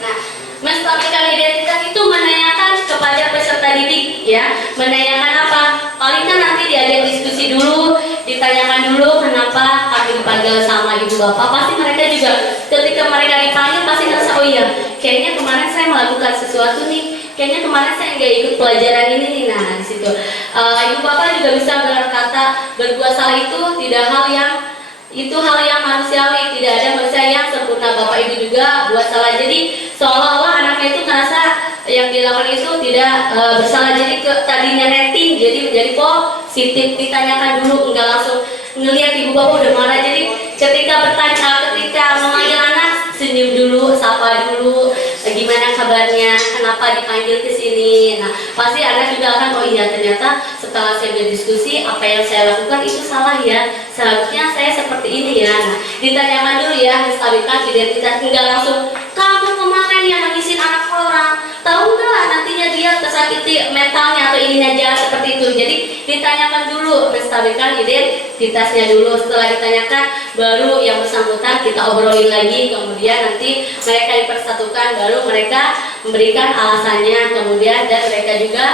Nah, menstabilkan identitas itu menanyakan kepada peserta didik, ya. Menanyakan apa? Paling kan nanti diajak diskusi dulu, ditanyakan dulu kenapa kami dipanggil sama ibu bapak. Pasti mereka juga ketika mereka dipanggil pasti ngerasa, oh iya, kayaknya kemarin saya melakukan sesuatu nih. Kayaknya kemarin saya nggak ikut pelajaran ini nih. Nah, di situ ibu bapak juga bisa berkata berbuat salah itu tidak hal yang manusiawi. Tidak ada manusia yang sempurna. Bapak ibu juga buat salah. Jadi seolah-olah anaknya itu merasa yang dilakukan itu tidak bersalah. Jadi tadinya netting jadi menjadi positif. Ditanyakan dulu, enggak langsung ngelihat ibu bapak udah marah. Jadi ketika memanggil anak, senyum dulu, sapa dulu, gimana kabarnya, kenapa dipanggil ke sini. Nah, pasti anak juga akan, oh iya ternyata setelah saya berdiskusi apa yang saya lakukan itu salah ya, seharusnya saya seperti ini ya. Nah, ditanyakan dulu ya, menstabilkan identitas. Enggak langsung, kamu kemarin yang nangisin anak orang, tahu nggak nantinya dia tersakiti mentalnya atau ininya jahat seperti itu. Jadi ditanyakan dulu, menstabilkan identitasnya dulu. Setelah ditanyakan, baru yang bersangkutan kita obrolin lagi. Kemudian nanti mereka dipersatukan, baru mereka memberikan alasannya, kemudian dan mereka juga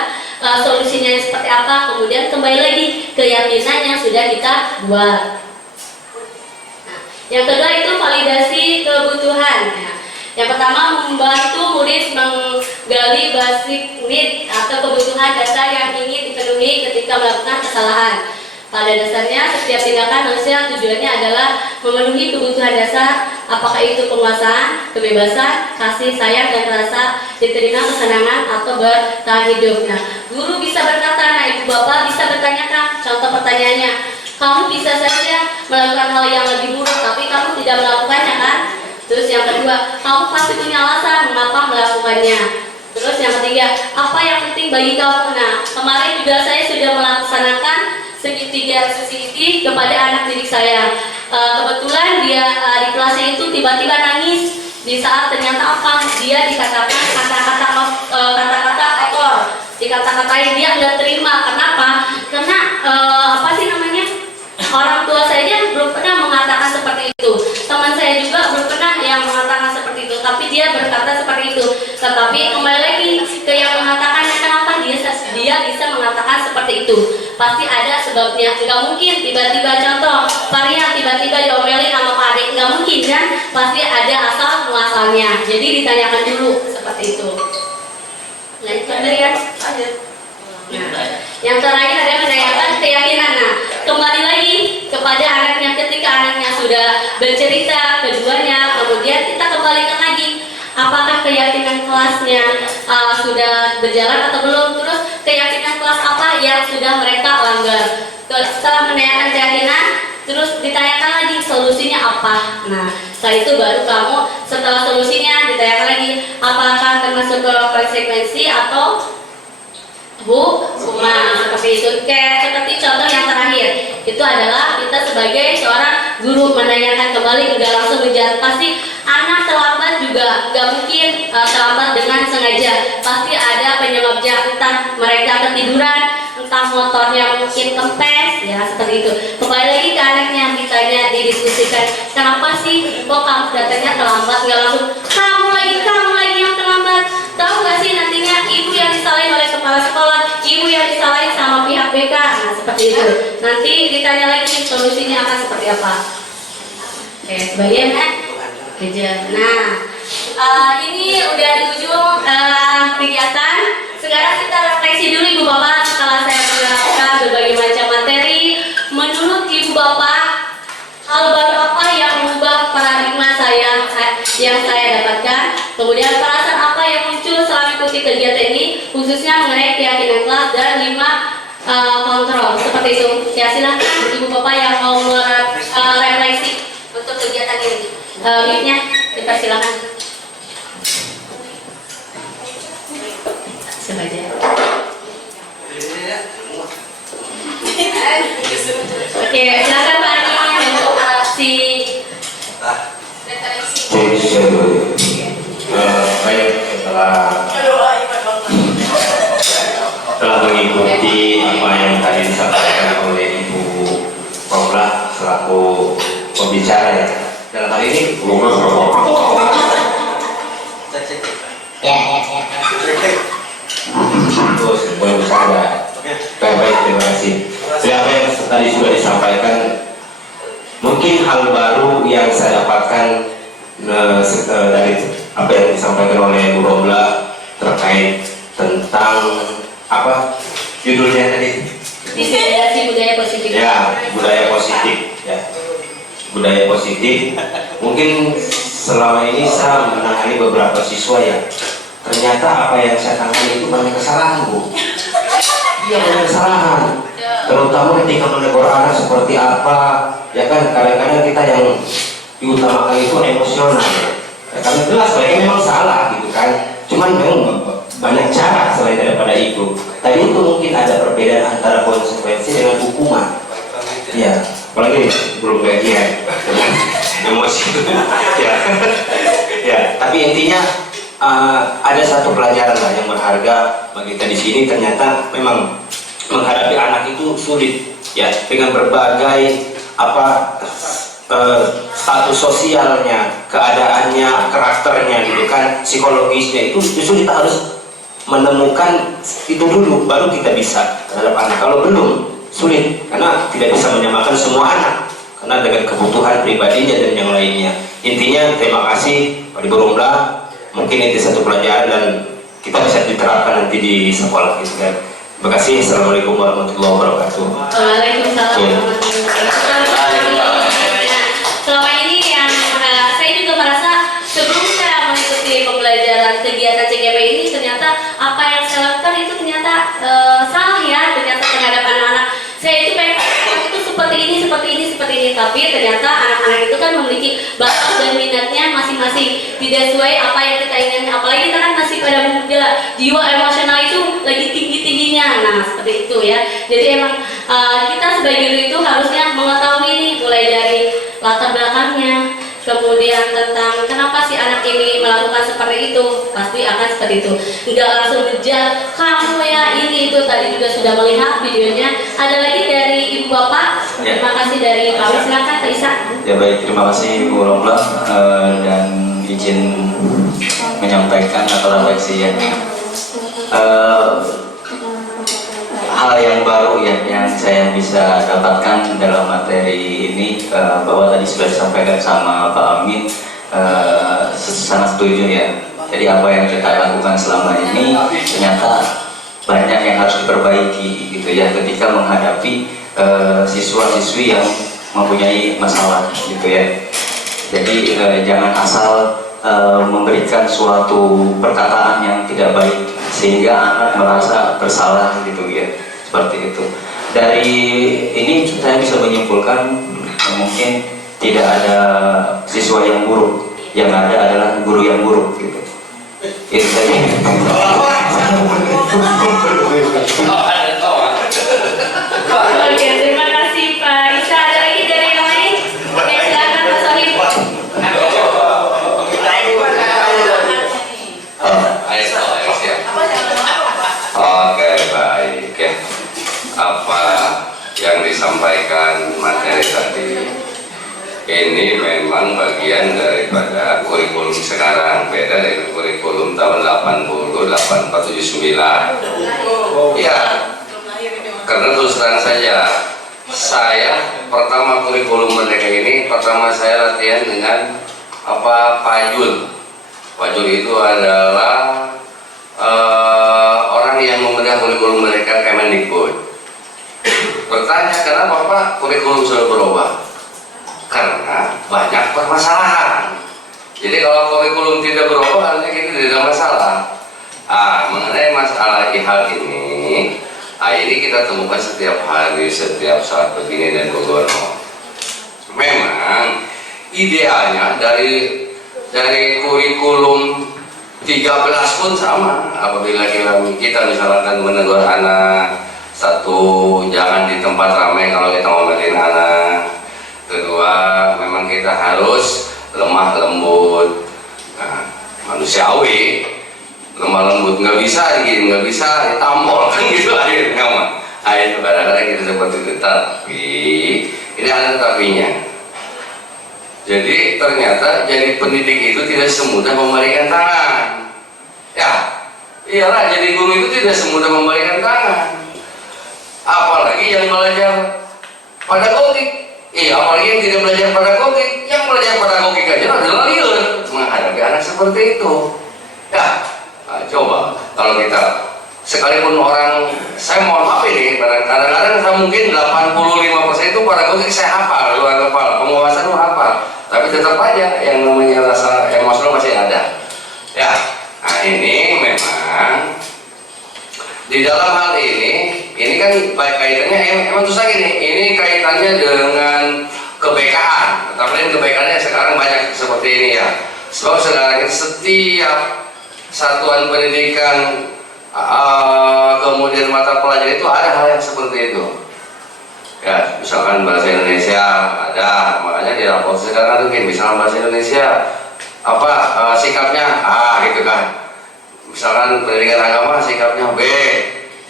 solusinya seperti apa. Kemudian kembali lagi keyakinan yang sudah kita buat. Nah, yang kedua itu validasi kebutuhan. Yang pertama, membantu murid menggali basic need atau kebutuhan dasar yang ingin dipenuhi ketika melakukan kesalahan. Pada dasarnya, setiap tindakan manusia tujuannya adalah memenuhi kebutuhan dasar, apakah itu penguasaan, kebebasan, kasih sayang, dan rasa diterima, kesenangan, atau bertahan hidup. Nah, guru bisa berkata, nah ibu bapak bisa bertanyakan, contoh pertanyaannya, kamu bisa saja melakukan hal yang lebih buruk, tapi kamu tidak melakukannya kan? Terus yang kedua, kamu pasti punya alasan mengapa melakukannya. Terus yang ketiga, apa yang penting bagi kamu? Nah, kemarin juga saya sudah melaksanakan segitiga sesi kepada anak didik saya. Kebetulan dia di kelasnya itu tiba-tiba nangis di saat ternyata apa? Dia dikatakan kata-kata kotor, dikata-katain, dia nggak terima. Kenapa? Karena apa sih namanya? Orang tua saya belum pernah mengatakan seperti itu. Teman saya juga belum pernah yang mengatakan seperti itu. Tapi dia berkata seperti itu. Tetapi kembali lagi ke yang mengatakannya, kenapa dia bisa mengatakan seperti itu? Pasti ada sebabnya. Nggak mungkin tiba-tiba contoh Maria tiba-tiba diomelin sama Pak Adik. Nggak mungkin kan? Pasti ada asal muasalnya. Jadi ditanyakan dulu seperti itu. Lanjut ya. Nah, yang terakhir ada menanyakan keyakinan. Nah, kembali lagi kepada anaknya, ketika anaknya sudah bercerita keduanya, kemudian kita kembalikan lagi apakah keyakinan kelasnya sudah berjalan atau belum, terus keyakinan kelas apa yang sudah mereka langgar. Setelah menanyakan keyakinan, terus ditanyakan lagi solusinya apa. Nah, setelah itu baru kamu setelah solusinya ditanyakan lagi apakah termasuk ke konsekuensi atau hukuman, seperti itu. Kayak seperti contoh yang terakhir itu adalah kita sebagai seorang guru menanyakan kembali, nggak langsung menjawab. Pasti anak terlambat juga nggak mungkin terlambat dengan sengaja, pasti ada penyebabnya, entah mereka ketiduran, entah motornya mungkin kempes, ya seperti itu. Kembali lagi ke anaknya, ditanya, didiskusikan, kenapa sih kok kamu datangnya terlambat? Nggak langsung kamu lagi yang terlambat. Tahu nggak sih nantinya ibu yang disalahin oleh kepala sekolah, ibu yang disalahin sama pihak BK. Nah seperti itu. Nanti ditanya lagi solusinya akan seperti apa. Oke, sebagian kerja. Nah, ini udah di ujung kegiatan. Sekarang kita refleksi dulu Ibu Bapak setelah saya menerangkan berbagai macam materi. Menurut Ibu Bapak, hal baru apa yang mengubah paradigma saya yang saya dapatkan? Kemudian perasaan apa yang muncul selama ikuti kegiatan ini, khususnya mengenai keyakinan kelas dan 5 kontrol seperti itu. Ya silakan Ibu Bapak yang mau refleksi untuk kegiatan ini. Mic-nya dipersilakan. Sengaja. Oke, silakan Pak Ani untuk si baik, setelah mengikuti apa yang tadi disampaikan oleh Ibu Paula selaku pembicara, ya, dalam hal ini terus boleh bercanda. Baik, terima kasih. Apa yang tadi sudah disampaikan, mungkin hal baru yang saya dapatkan dari apa yang disampaikan oleh Bu Romla terkait tentang apa judulnya tadi? diseminasi budaya positif. Ya, budaya positif. Ya, budaya positif. Mungkin selama ini saya menangani beberapa siswa ya. Ternyata apa yang saya tangani itu banyak kesalahan, Bu. Iya, banyak kesalahan. Terutama ketika menegur anak seperti apa, ya kan kadang-kadang kita yang diutamakan itu emosional. Ya, karena jelas mereka memang salah gitu kan. Cuman memang banyak cara selain daripada itu. Tadi itu mungkin ada perbedaan antara konsekuensi dengan hukuman. Ya, apalagi belum gajian, emosi. Ya, ya. Tapi intinya ada satu pelajaran lah yang berharga bagi kita di sini. Ternyata memang menghadapi anak itu sulit, ya, dengan berbagai status sosialnya, keadaannya, karakternya, gitu kan, psikologisnya itu justru kita harus menemukan itu dulu, baru kita bisa terhadap anak. Kalau belum, sulit, karena tidak bisa menyamakan semua anak, karena dengan kebutuhan pribadinya dan yang lainnya. Intinya, terima kasih Pak Ibu Romla. Mungkin itu satu pelajaran dan kita bisa diterapkan nanti di sekolah gitu kan. Terima kasih. Assalamualaikum warahmatullahi wabarakatuh. Waalaikumsalam warahmatullahi wabarakatuh. Selama ini yang saya juga merasa sebelum saya mengikuti pembelajaran kegiatan CGP ini, ternyata apa yang saya lakukan itu ternyata salah ya, ternyata terhadap anak-anak. Saya itu tapi ternyata anak-anak itu kan memiliki bakat dan minatnya masing-masing, tidak sesuai apa yang kita inginkan. Apalagi kita kan masih pada muda, jiwa emosional itu lagi tinggi-tingginya. Nah seperti itu ya. Jadi emang kita sebagai guru itu harusnya mengetahui nih, mulai dari latar belakangnya, kemudian tentang kenapa si anak ini melakukan seperti itu, pasti akan seperti itu. Nggak langsung ngejar kamu ya ini itu. Tadi juga sudah melihat videonya. Ada lagi dari ibu bapak. Ya. Terima kasih dari kami. Silakan Kak Isa. Ya baik, terima kasih Bu Rombla, dan izin menyampaikan atau refleksi ya. Hal yang baru ya yang saya bisa dapatkan dalam materi ini, bahwa tadi sudah disampaikan sama Pak Amin, sangat setuju ya. Jadi apa yang kita lakukan selama ini ternyata banyak yang harus diperbaiki gitu ya, ketika menghadapi siswa-siswi yang mempunyai masalah gitu ya. Jadi jangan asal memberikan suatu perkataan yang tidak baik sehingga anak merasa bersalah gitu ya, seperti itu. Dari ini saya bisa menyimpulkan mungkin tidak ada siswa yang buruk, yang ada adalah guru yang buruk gitu. Itu saja. Oke, terima kasih Pak Isa. Ada lagi dari yang lain? Oke, silakan Pak Sohib. Oke, baik ya. Apa yang disampaikan materi tadi ini memang bagian daripada kurikulum sekarang, beda dengan kurikulum tahun 80, 84, 79. Ya, karena terus terang saja, saya pertama kurikulum Merdeka ini, pertama saya latihan dengan Pajul. Pajul itu adalah orang yang membedah kurikulum Merdeka Kemendikbud. Bertanya, kenapa Pak kurikulum sudah berubah? Karena banyak permasalahan. Jadi kalau kurikulum tidak berubah, artinya kita tidak ada masalah. Mengenai masalah hal ini, ini kita temukan setiap hari, setiap saat begini dan begono. Memang idealnya dari kurikulum 13 pun sama. Apabila kita misalkan menegur anak, satu, jangan di tempat ramai kalau kita ngomelin anak. Kedua, memang kita harus lemah lembut, manusiawi. Lemah lembut nggak bisa digini, nggak bisa ditampol kan gitu akhirnya mah. Itu kadang-kadang kita seperti itu, tapi ini ada tapinya. Jadi ternyata jadi pendidik itu tidak semudah membalikan tangan. Ya, iyalah, jadi guru itu tidak semudah membalikan tangan. Apalagi yang belajar pedagogik. Apalagi yang tidak belajar pedagogik. Yang belajar pedagogik aja adalah liar menghadapi anak seperti itu. Ya, coba kalau kita sekalipun orang, saya mohon maaf ini, kadang-kadang saya mungkin 85% itu pedagogik saya hafal, luar kepala, penguasaan lu hafal, tapi tetap aja yang namanya rasa emosional masih ada. Ya, nah ini memang di dalam hal ini kan kaitannya emang susah gini. Ini kaitannya dengan kebekaan, tetapi kebekannya sekarang banyak seperti ini ya. Sebab sekarang setiap satuan pendidikan, kemudian mata pelajaran itu ada hal yang seperti itu. Ya, misalkan bahasa Indonesia ada, makanya di rapor sekarang mungkin misalkan bahasa Indonesia sikapnya gitu kan. Misalkan pendidikan agama sikapnya B,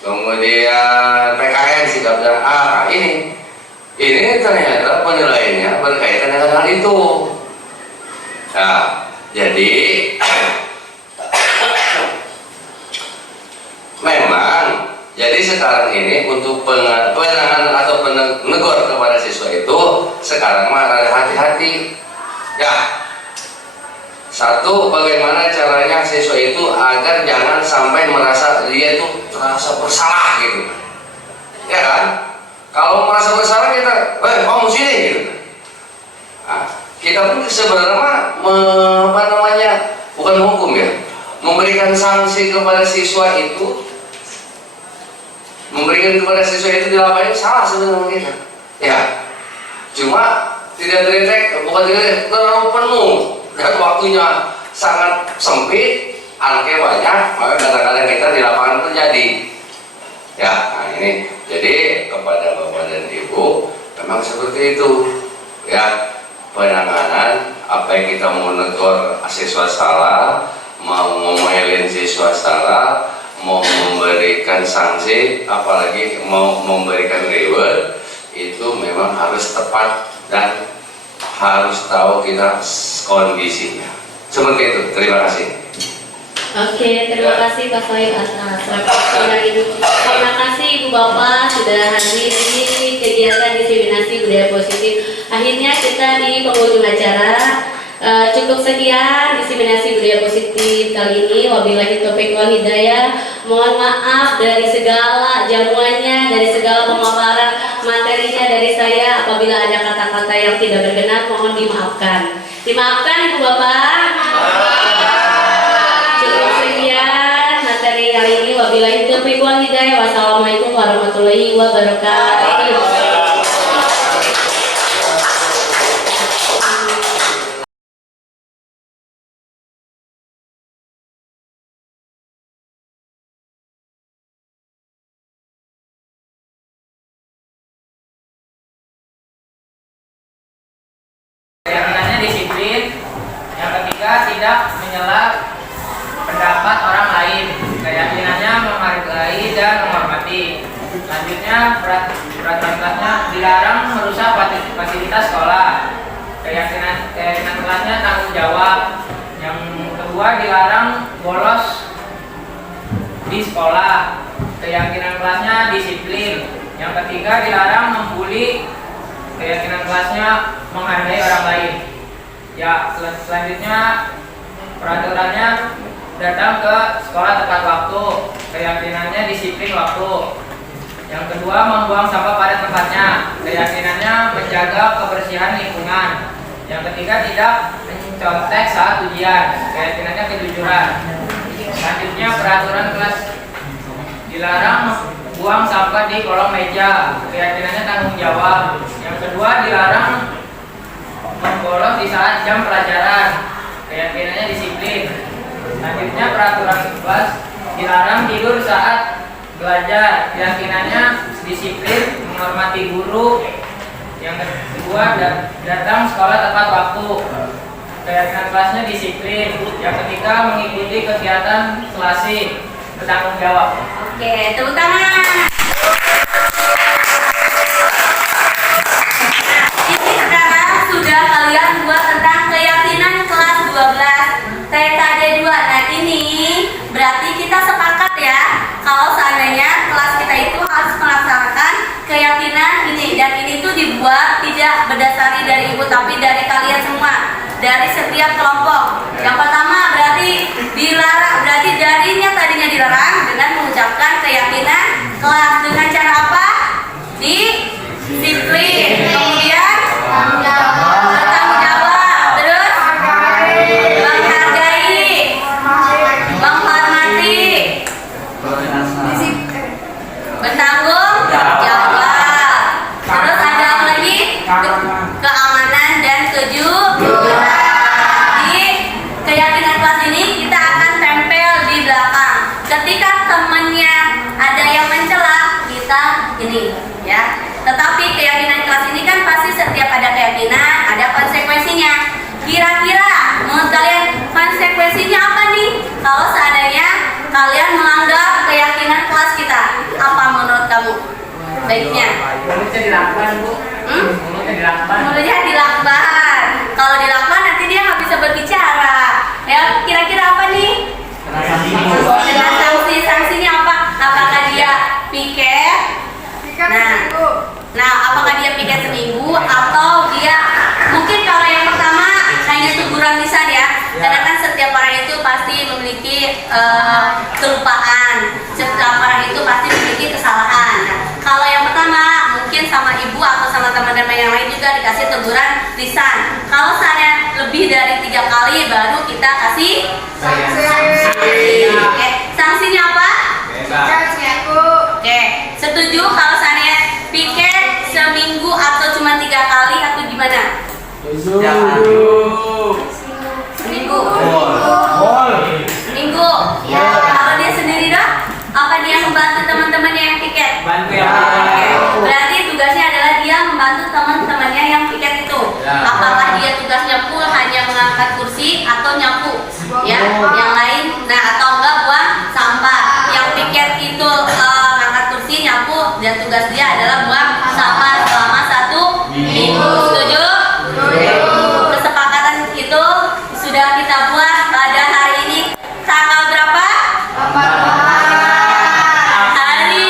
kemudian PKN sikapnya A. Ini ternyata penilaiannya berkaitan dengan hal itu. Nah, jadi memang jadi sekarang ini untuk penanganan atau penegur kepada siswa itu sekarang mah ada hati-hati. Ya, satu, bagaimana caranya siswa itu agar jangan sampai merasa dia itu merasa bersalah gitu. Ya kan? Kalau merasa bersalah kita, kamu sini gitu. Nah, kita pun sebenarnya bukan hukum ya, memberikan sanksi kepada siswa itu, memberikan kepada siswa itu di lapangan salah sebenarnya kita. Ya, cuma tidak terdetek, bukan tidak terlalu penuh dan waktunya sangat sempit, anaknya banyak, maka kadang-kadang kita di lapangan terjadi. Ya, nah ini jadi kepada Bapak dan Ibu memang seperti itu ya, penanganan apa yang kita mau menegur siswa salah, mau ngomelin siswa salah, mau memberikan sanksi, apalagi mau memberikan reward, itu memang harus tepat dan harus tahu kita kondisinya. Seperti itu. Terima kasih. Oke, terima kasih Pak Sohib atas refleksinya ini. Terima kasih Ibu Bapak sudah hadir di kegiatan diseminasi budaya positif. Akhirnya kita di penghujung acara. Cukup sekian diseminasi budaya positif kali ini. Wabillahi taufiq wal hidayah. Mohon maaf dari segala jamuannya, dari segala pemaparan materinya dari saya. Apabila ada kata-kata yang tidak berkenan, mohon dimaafkan. Dimaafkan Ibu Bapak. Cukup sekian materi kali ini. Wabillahi taufiq wal hidayah. Wassalamualaikum warahmatullahi wabarakatuh. Keyakinannya disiplin. Yang ketiga, tidak menyela pendapat orang lain. Keyakinannya menghargai dan menghormati. Selanjutnya, peraturan kelasnya dilarang merusak fasilitas sekolah. Keyakinan kelasnya tanggung jawab. Yang kedua, dilarang bolos di sekolah. Keyakinan kelasnya disiplin. Yang ketiga, dilarang membuli. Keyakinan kelasnya menghargai orang lain. Ya, selanjutnya peraturannya datang ke sekolah tepat waktu. Keyakinannya disiplin waktu. Yang kedua, membuang sampah pada tempatnya. Keyakinannya menjaga kebersihan lingkungan. Yang ketiga, tidak mencontek saat ujian. Keyakinannya kejujuran. Selanjutnya peraturan kelas dilarang buang sampah di kolong meja. Keyakinannya tanggung jawab. Yang kedua, dilarang membolos di saat jam pelajaran. Keyakinannya disiplin. Selanjutnya peraturan kelas dilarang tidur saat belajar. Keyakinannya disiplin, menghormati guru. Yang kedua, datang sekolah tepat waktu. Keyakinan kelasnya disiplin. Yang ketiga, mengikuti kegiatan selasi, bertanggung jawab. Oke, tepuk tangan. Ini sekarang sudah kalian buat tentang keyakinan kelas 12 TKJ 2. Nah ini berarti kita sepakat ya, kalau seandainya kelas kita itu harus melaksanakan keyakinan ini. Dan ini tuh dibuat tidak berdasari dari ibu, tapi dari kalian semua, dari setiap kelompok. Yang pertama berarti dilarang, berarti darinya tadinya dilarang dengan mengucapkan keyakinan kelas dengan cara apa? Disiplin. Kemudian bertanggung jawab. Terus menghargai, menghormati, bertanggung jawab. Terus ada apa lagi? Keamanan dan kejujuran. Di keyakinan kelas ini kita akan tempel di belakang. Ketika temannya ada yang mencela, kita ini ya. Tetapi keyakinan kelas ini kan pasti setiap ada keyakinan ada konsekuensinya. Kira-kira menurut kalian konsekuensinya apa nih kalau seandainya kalian melanggar keyakinan kelas kita? Apa menurut kamu baiknya? Mulutnya dilakban, Bu. Mulutnya dilakban. Mulutnya dilakban. Kalau dilakban nanti dia nggak bisa berbicara. Ya, kira-kira apa nih? Dengan sanksinya apa? Apakah dia piket? Nah, apakah dia piket seminggu atau dia mungkin kalau yang pertama hanya teguran lisan ya? Karena kan setiap orang itu pasti memiliki kelupaan. Setiap orang itu pasti memiliki kesalahan. Nah, kalau yang pertama mungkin sama ibu atau sama teman-teman yang lain juga dikasih teguran lisan. Kalau saya lebih dari 3 kali baru kita kasih sanksi. Oke, sanksinya apa? Oke, setuju kalau saya piket seminggu atau cuma 3 kali atau gimana? Seminggu. Seminggu. Kalau dia sendiri dah, apa dia membantu teman-temannya yang piket? Bantu ya. Berarti tugasnya adalah dia membantu teman-temannya yang piket itu. Apakah dia tugasnya full hanya mengangkat kursi atau nyapu? Ya, yang lain. Nah, atau enggak buang sampah. Yang piket itu ngangkat kursi, nyapu, dan tugas dia adalah buang sampah selama 1 minggu. Setuju? Kesepakatan itu sudah kita buat pada hari ini. Tanggal berapa? Hari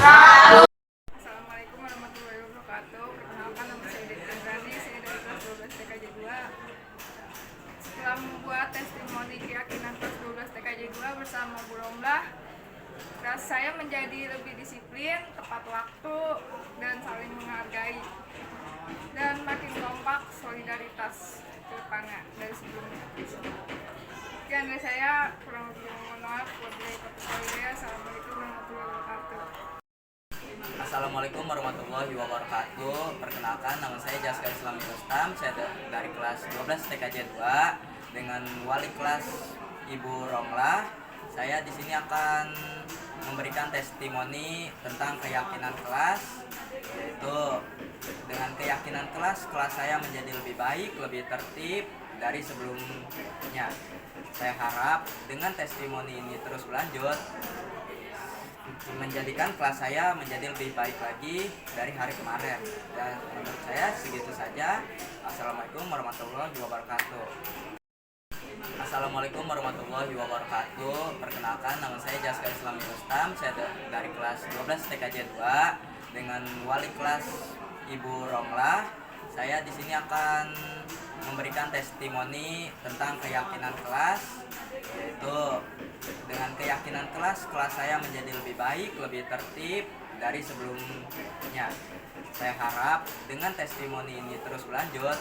Rabu. Assalamualaikum warahmatullahi wabarakatuh. Perkenalkan, nama saya Dede Andrani, saya dari kelas 12 TKJ 2. Setelah membuat testimoni keyakinan kelas 12 TKJ 2 bersama Bu Romlah, kelas saya menjadi lebih disiplin, tepat waktu, dan saling menghargai, dan makin kompak solidaritas ke depannya dari sebelumnya. Sekian dari saya, kurang lebih mohon maaf. Wabillahi taufiq wal hidayah. Assalamualaikum warahmatullahi wabarakatuh. Assalamualaikum warahmatullahi wabarakatuh. Perkenalkan, nama saya Jaskar Islami Rustam. Saya dari kelas 12 TKJ 2 dengan wali kelas Ibu Romlah. Saya di sini akan memberikan testimoni tentang keyakinan kelas, yaitu dengan keyakinan kelas saya menjadi lebih baik, lebih tertib dari sebelumnya. Saya harap dengan testimoni ini terus berlanjut, menjadikan kelas saya menjadi lebih baik lagi dari hari kemarin. Dan menurut saya segitu saja. Assalamualaikum warahmatullahi wabarakatuh. Assalamualaikum warahmatullahi wabarakatuh. Perkenalkan, nama saya Jaskar Islami Rustam. Saya dari kelas 12 TKJ 2 dengan wali kelas Ibu Romlah. Saya di sini akan memberikan testimoni tentang keyakinan kelas, yaitu dengan keyakinan kelas saya menjadi lebih baik, lebih tertib dari sebelumnya. Saya harap dengan testimoni ini terus berlanjut,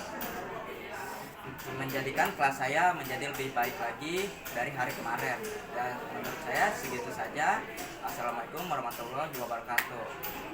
menjadikan kelas saya menjadi lebih baik lagi dari hari kemarin. Dan menurut saya segitu saja. Assalamualaikum warahmatullahi wabarakatuh.